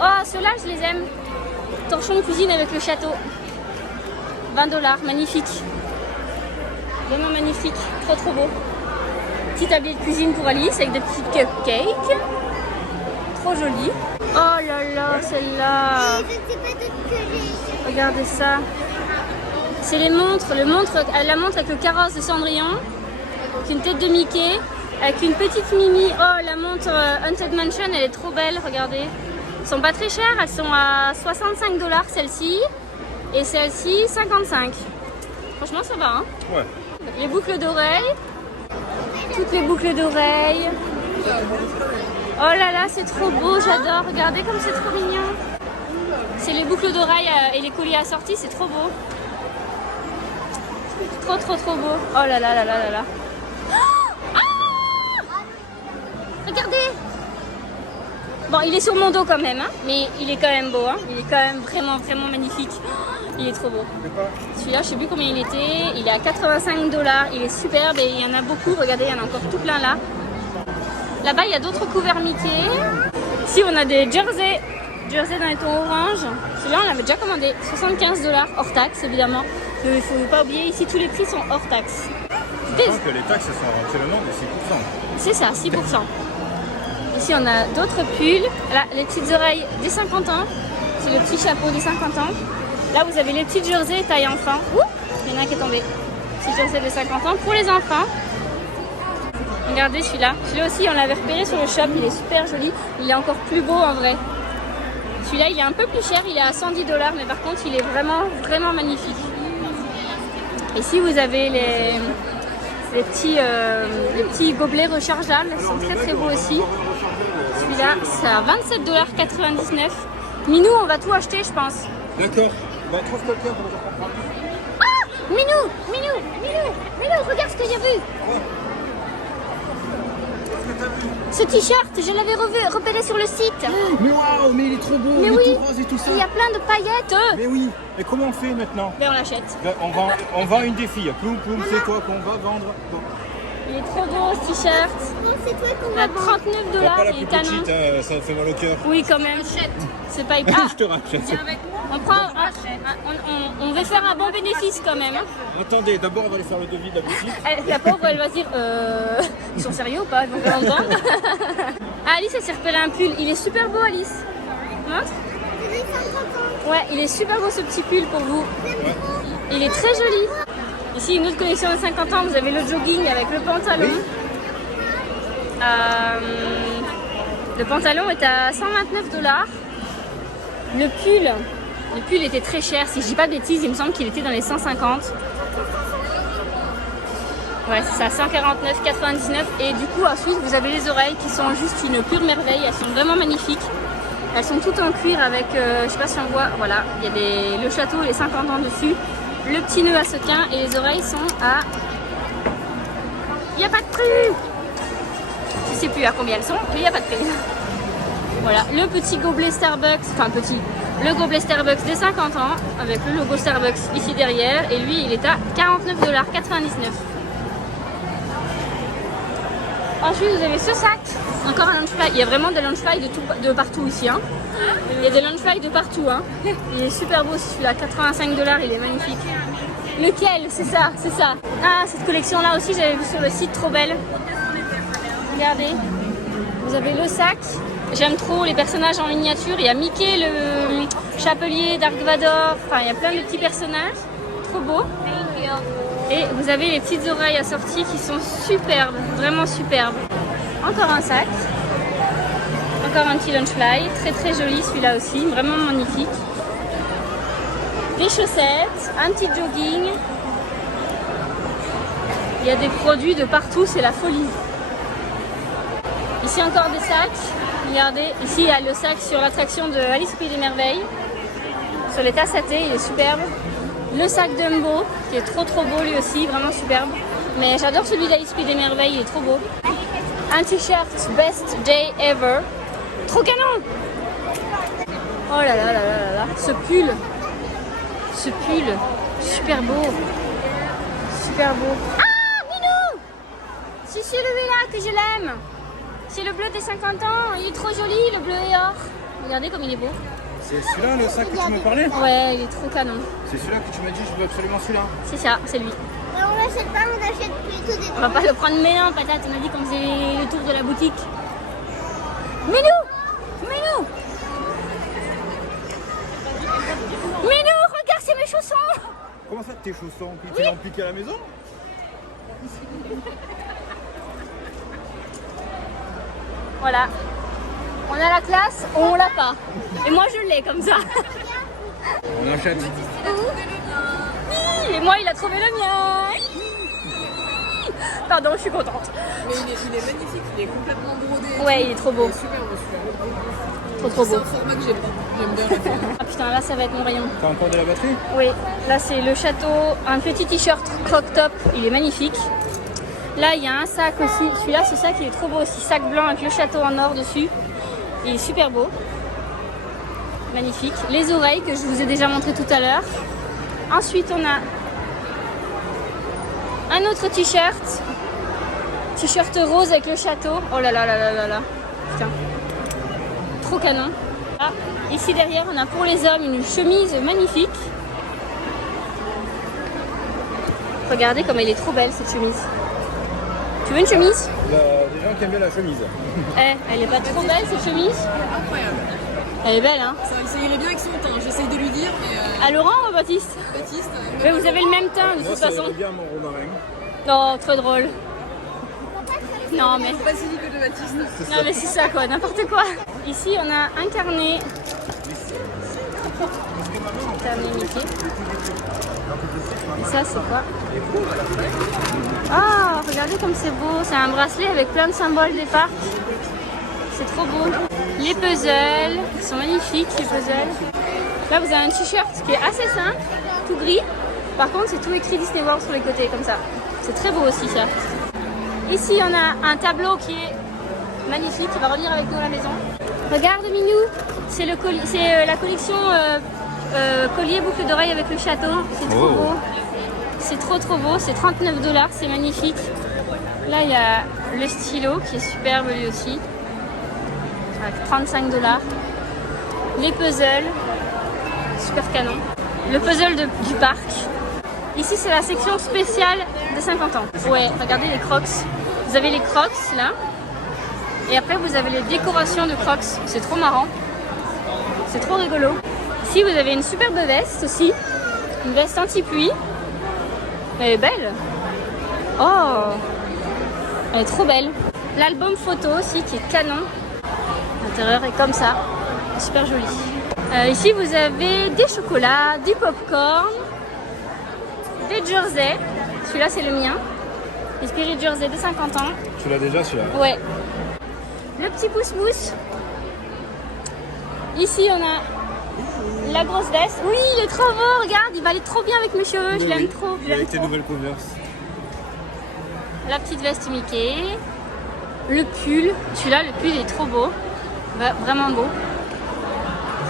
Oh, ceux-là, je les aime. Torchons de cuisine avec le château. 20 $, magnifique. Vraiment magnifique. Trop, trop beau. Petit tablier de cuisine pour Alice avec des petits cupcakes. Trop joli. Oh là là, celle-là. Je ne sais pas d'autres que j'ai. Regardez ça. C'est les montres. La montre avec le carrosse de Cendrillon. Avec une tête de Mickey. Avec une petite Mimi. Oh, la montre Haunted Mansion, elle est trop belle. Regardez. Elles sont pas très chères. Elles sont à 65 $ celle-ci. Et celle-ci, 55. Franchement, ça va. Hein, Ouais. les boucles d'oreilles. Toutes les boucles d'oreilles. Oh là là, c'est trop beau. J'adore. Regardez comme c'est trop mignon. C'est les boucles d'oreilles et les colliers assortis. C'est trop beau. Trop, trop, trop beau. Oh là là là là là là. Regardez. Bon, il est sur mon dos quand même, hein, mais il est quand même beau. Hein. Il est quand même vraiment, vraiment magnifique. Il est trop beau. Celui-là, je sais plus combien il était. Il est à 85 $. Il est superbe et il y en a beaucoup. Regardez, il y en a encore tout plein là. Là-bas, il y a d'autres couverts Mickey. Ici, on a des jerseys. Jerseys dans les tons orange. Celui-là, on l'avait déjà commandé. 75 $ hors taxe, évidemment. Mais il ne faut pas oublier, ici, tous les prix sont hors taxe. Sachant que les taxes sont rentrées le nom de 6%. C'est ça, 6%. Ici, on a d'autres pulls. Là, les petites oreilles des 50 ans. C'est le petit chapeau des 50 ans. Là, vous avez les petites jerseys taille enfant. Ouh, il y en a un qui est tombé. Petit jersey des 50 ans pour les enfants. Regardez celui-là. Celui-là aussi, on l'avait repéré sur le shop. Il est super joli. Il est encore plus beau en vrai. Celui-là, il est un peu plus cher. Il est à 110 $. Mais par contre, il est vraiment, vraiment magnifique. Ici, vous avez les petits gobelets rechargeables. Ils sont très, très beaux aussi. Celui-là, c'est à 27,99 $. Minou, on va tout acheter, je pense. D'accord. Bah, trouve quelqu'un pour nous comprendre. Ah, Minou, regarde ce que j'ai vu. Ce t-shirt, je l'avais repéré sur le site. Mais waouh, mais il est trop beau, Mais il oui, est tout rose et tout ça. il y a plein de paillettes. Mais oui, et comment on fait maintenant? Mais on l'achète. Ben, on vend une des filles. Ploum, ploum, c'est toi qu'on va vendre. Donc, Il est trop beau ce t-shirt. Non, c'est toi qu'on À va vendre. 39 pas $, la il plus est canon. petite, hein, ça me fait mal au cœur. Oui, quand même. C'est pas hyper. Je te rachète. On prend, on va faire un bon bénéfice quand même. Hein. Attendez, d'abord on va aller faire le devis de la boutique. La pauvre, elle va se dire ils sont sérieux ou pas? Donc on vend. Ah, Alice, elle s'est repéré un pull. Il est super beau, Alice. Montre. C'est des 50 ans. Ouais, il est super beau ce petit pull pour vous. Il est très joli. Ici, une autre collection de 50 ans. Vous avez le jogging avec le pantalon. Le pantalon est à 129 $. Le pull était très cher. Si je dis pas de bêtises, il me semble qu'il était dans les 150. Ouais, c'est ça, 149,99 €. Et du coup, ensuite, vous avez les oreilles qui sont juste une pure merveille. Elles sont vraiment magnifiques. Elles sont toutes en cuir avec, je sais pas si on voit, voilà, il y a le château et les 50 ans dessus. Le petit nœud à sequin et les oreilles sont à... Il n'y a pas de prix. Je sais plus à combien elles sont, mais il n'y a pas de prix. Voilà, le petit gobelet Starbucks, le gobelet Starbucks des 50 ans, avec le logo Starbucks ici derrière. Et lui, il est à 49,99 $. Ensuite, vous avez ce sac, encore un Loungefly. Il y a vraiment des Loungefly de partout ici. Hein. Il y a des Loungefly de partout. Hein. Il est super beau celui-là, 85 $, il est magnifique. Lequel? C'est ça, c'est ça. Ah, cette collection-là aussi, j'avais vu sur le site, trop belle. Regardez, vous avez le sac. J'aime trop les personnages en miniature. Il y a Mickey, le chapelier, Dark Vador. Enfin, il y a plein de petits personnages. Trop beau. Et vous avez les petites oreilles assorties qui sont superbes, vraiment superbes. Encore un sac. Encore un petit Loungefly. Très très joli celui-là aussi, vraiment magnifique. Des chaussettes, un petit jogging. Il y a des produits de partout, c'est la folie. Ici encore des sacs. Regardez, ici il y a le sac sur l'attraction de Alice au Pays des Merveilles. Sur les tasses à thé, il est superbe. Le sac Dumbo, qui est trop trop beau lui aussi, vraiment superbe. Mais j'adore celui d'Alice au Pays des Merveilles, il est trop beau. Un t-shirt Best Day Ever. Trop canon! Oh là là là là là, ce pull, super beau. Super beau. Ah, Minou! C'est celui-là que je l'aime. C'est le bleu des 50 ans, il est trop joli, le bleu et or. Regardez comme il est beau. C'est celui-là le sac que tu me parlais? Ouais, il est trop canon. C'est celui-là que tu m'as dit, je veux absolument celui-là. C'est ça, c'est lui. Mais on l'achète pas, on achète plutôt des... On va pas le prendre, mais non, patate, on a dit qu'on faisait le tour de la boutique. Minou! Minou! Minou, regarde, c'est mes chaussons! Comment ça, tes chaussons? Tu l'as piqué à la maison? Voilà. On a la classe ou on l'a pas. Et moi, je l'ai comme ça. On achète. Et moi, il a trouvé le mien. Pardon, je suis contente. Mais il est magnifique, il est complètement brodé. Ouais, il est trop beau. Il est super beau celui-là. Trop C'est beau. un format que j'aime bien. J'aime bien la forme. Ah putain, là, ça va être mon rayon. T'as encore de la batterie? Oui, là, c'est le château. Un petit t-shirt croc top. Il est magnifique. Là, il y a un sac aussi. Celui-là, ce sac, il est trop beau aussi. Sac blanc avec le château en or dessus. Il est super beau. Magnifique. Les oreilles que je vous ai déjà montré tout à l'heure. Ensuite, on a un autre t-shirt. T-shirt rose avec le château. Oh là là là là là là. Putain. Trop canon. Là, ici derrière, on a pour les hommes une chemise magnifique. Regardez comme elle est trop belle cette chemise. Tu veux une chemise? Des gens qui aiment bien la chemise. Eh, elle est pas trop belle cette chemise? Incroyable. Elle est belle, hein? Ça irait bien avec son teint. J'essaye de lui dire, mais À Laurent ou Baptiste? Baptiste. Mais vous avez le même teint de Moi, toute ça façon. irait bien mon romarin. Non, trop drôle. Non mais, Pas si vite que de Baptiste. non mais c'est ça quoi, n'importe quoi. Ici on a un carnet. Carnet Mickey. Et ça c'est quoi? Ah, regardez comme c'est beau. C'est un bracelet avec plein de symboles des parcs. C'est trop beau. Les puzzles, ils sont magnifiques les puzzles. Là vous avez un t-shirt qui est assez simple, tout gris. Par contre c'est tout écrit Disney World sur les côtés comme ça. C'est très beau aussi ça. Ici on a un tableau qui est magnifique, qui va revenir avec nous à la maison. Regarde Minou, c'est la collection collier boucle d'oreille avec le château. C'est trop beau. C'est trop beau, c'est 39 $, c'est magnifique. Là il y a le stylo qui est superbe lui aussi. Avec 35 $. Les puzzles, super canon. Le puzzle du parc. Ici c'est la section spéciale de 50 ans. Ouais, regardez les crocs. Vous avez les crocs là. Et après vous avez les décorations de crocs. C'est trop marrant. C'est trop rigolo. Ici vous avez une superbe veste aussi. Une veste anti-pluie. Elle est belle. Oh, elle est trop belle. L'album photo aussi qui est canon. L'intérieur est comme ça. Super joli. Ici vous avez des chocolats, du popcorn, des jerseys. Celui-là c'est le mien. Les Spirit Jersey de 50 ans. Tu l'as déjà celui-là? Ouais. Le petit pouce-mousse. Ici on a la grosse veste. Oui, il est trop beau, regarde, il va aller trop bien avec mes cheveux, je l'aime trop. je l'aime Avec tes trop. nouvelles Converse. La petite veste Mickey. Le pull. Celui-là, le pull est trop beau. Vraiment beau.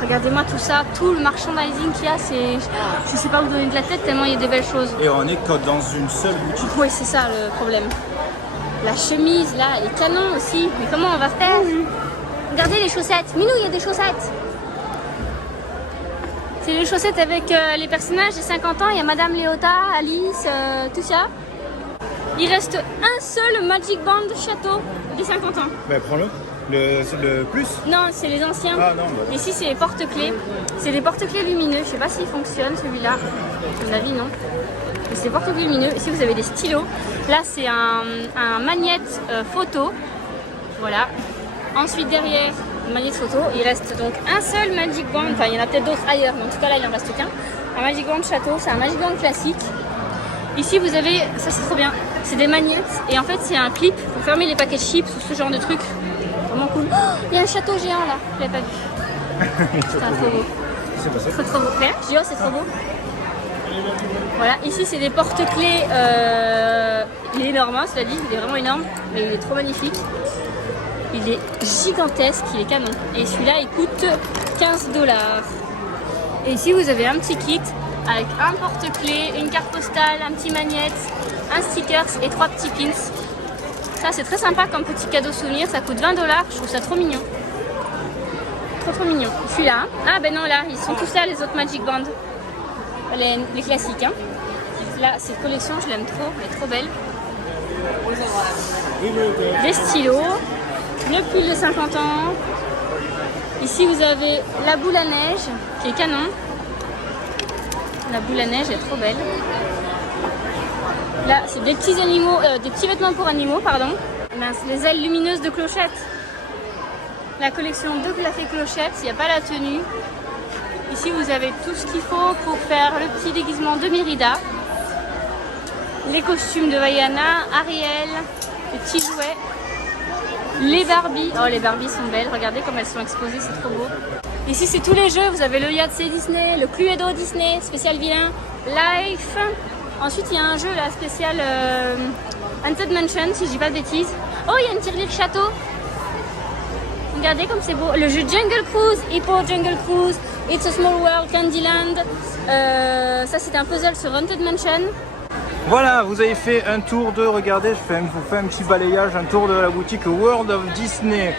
Regardez-moi tout ça, tout le merchandising qu'il y a, c'est... Je sais pas où donner de la tête tellement il y a des belles choses. Et on est que dans une seule boutique. Oui, c'est ça le problème. La chemise, là, elle est canon aussi. Mais comment on va faire? Regardez les chaussettes. Minou, il y a des chaussettes. C'est les chaussettes avec les personnages des 50 ans. Il y a Madame Léota, Alice, tout ça. Il reste un seul Magic Band Château des 50 ans. Ben prends-le. Le plus? Non, c'est les anciens. Ah non, bah. Ici, c'est les porte-clés. C'est des porte-clés lumineux. Je sais pas s'il fonctionne celui-là. À mon avis, non. Mais c'est des porte-clés lumineux. Ici, vous avez des stylos. Là, c'est un magnète photo. Voilà. Ensuite, derrière, une magnète photo. Il reste donc un seul Magic Band. Enfin, il y en a peut-être d'autres ailleurs, mais en tout cas, là, il en reste qu'un. Un Magic Band Château. C'est un Magic Band classique. Ici, vous avez, ça c'est trop bien, c'est des magnettes. Et en fait, c'est un clip pour fermer les paquets de chips ou ce genre de trucs. Vraiment cool. Oh, il y a un château géant là, je l'avais pas vu. C'est trop beau. C'est passé. Trop beau. Regarde, je dis, oh, c'est trop beau. Voilà, ici c'est des porte-clés. Il est énorme, hein, cela dit, il est vraiment énorme, mais il est trop magnifique. Il est gigantesque, il est canon. Et celui-là, il coûte 15 $. Et ici, vous avez un petit kit avec un porte-clés, une carte postale, un petit magnète, un stickers et 3 petits pins. Ça, c'est très sympa comme petit cadeau souvenir. Ça coûte 20 $. Je trouve ça trop mignon. Trop mignon. Celui-là. Ah ben non, là, ils sont tous là, les autres Magic Band. Les classiques. Hein. Là, cette collection, je l'aime trop. Elle est trop belle. Des stylos. Le pull de 50 ans. Ici, vous avez la boule à neige qui est canon. La boule à neige est trop belle. Là, c'est des petits animaux, des petits vêtements pour animaux, pardon. C'est les ailes lumineuses de Clochette. La collection de Café Clochette, il n'y a pas la tenue. Ici, vous avez tout ce qu'il faut pour faire le petit déguisement de Mérida. Les costumes de Vaiana, Ariel, les petits jouets. Les Barbies. Oh, les Barbies sont belles. Regardez comme elles sont exposées, c'est trop beau. Ici, c'est tous les jeux. Vous avez le Yahtzee Disney, le Cluedo Disney, spécial vilain, Life. Ensuite, il y a un jeu là, spécial Haunted Mansion, si je dis pas de bêtises. Oh, il y a une tirelire château. Regardez comme c'est beau. Le jeu Jungle Cruise, Hippo Jungle Cruise, It's a Small World, Candyland. Ça, c'est un puzzle sur Haunted Mansion. Voilà, vous avez fait un tour de, regardez, je vous fais un petit balayage, un tour de la boutique World of Disney.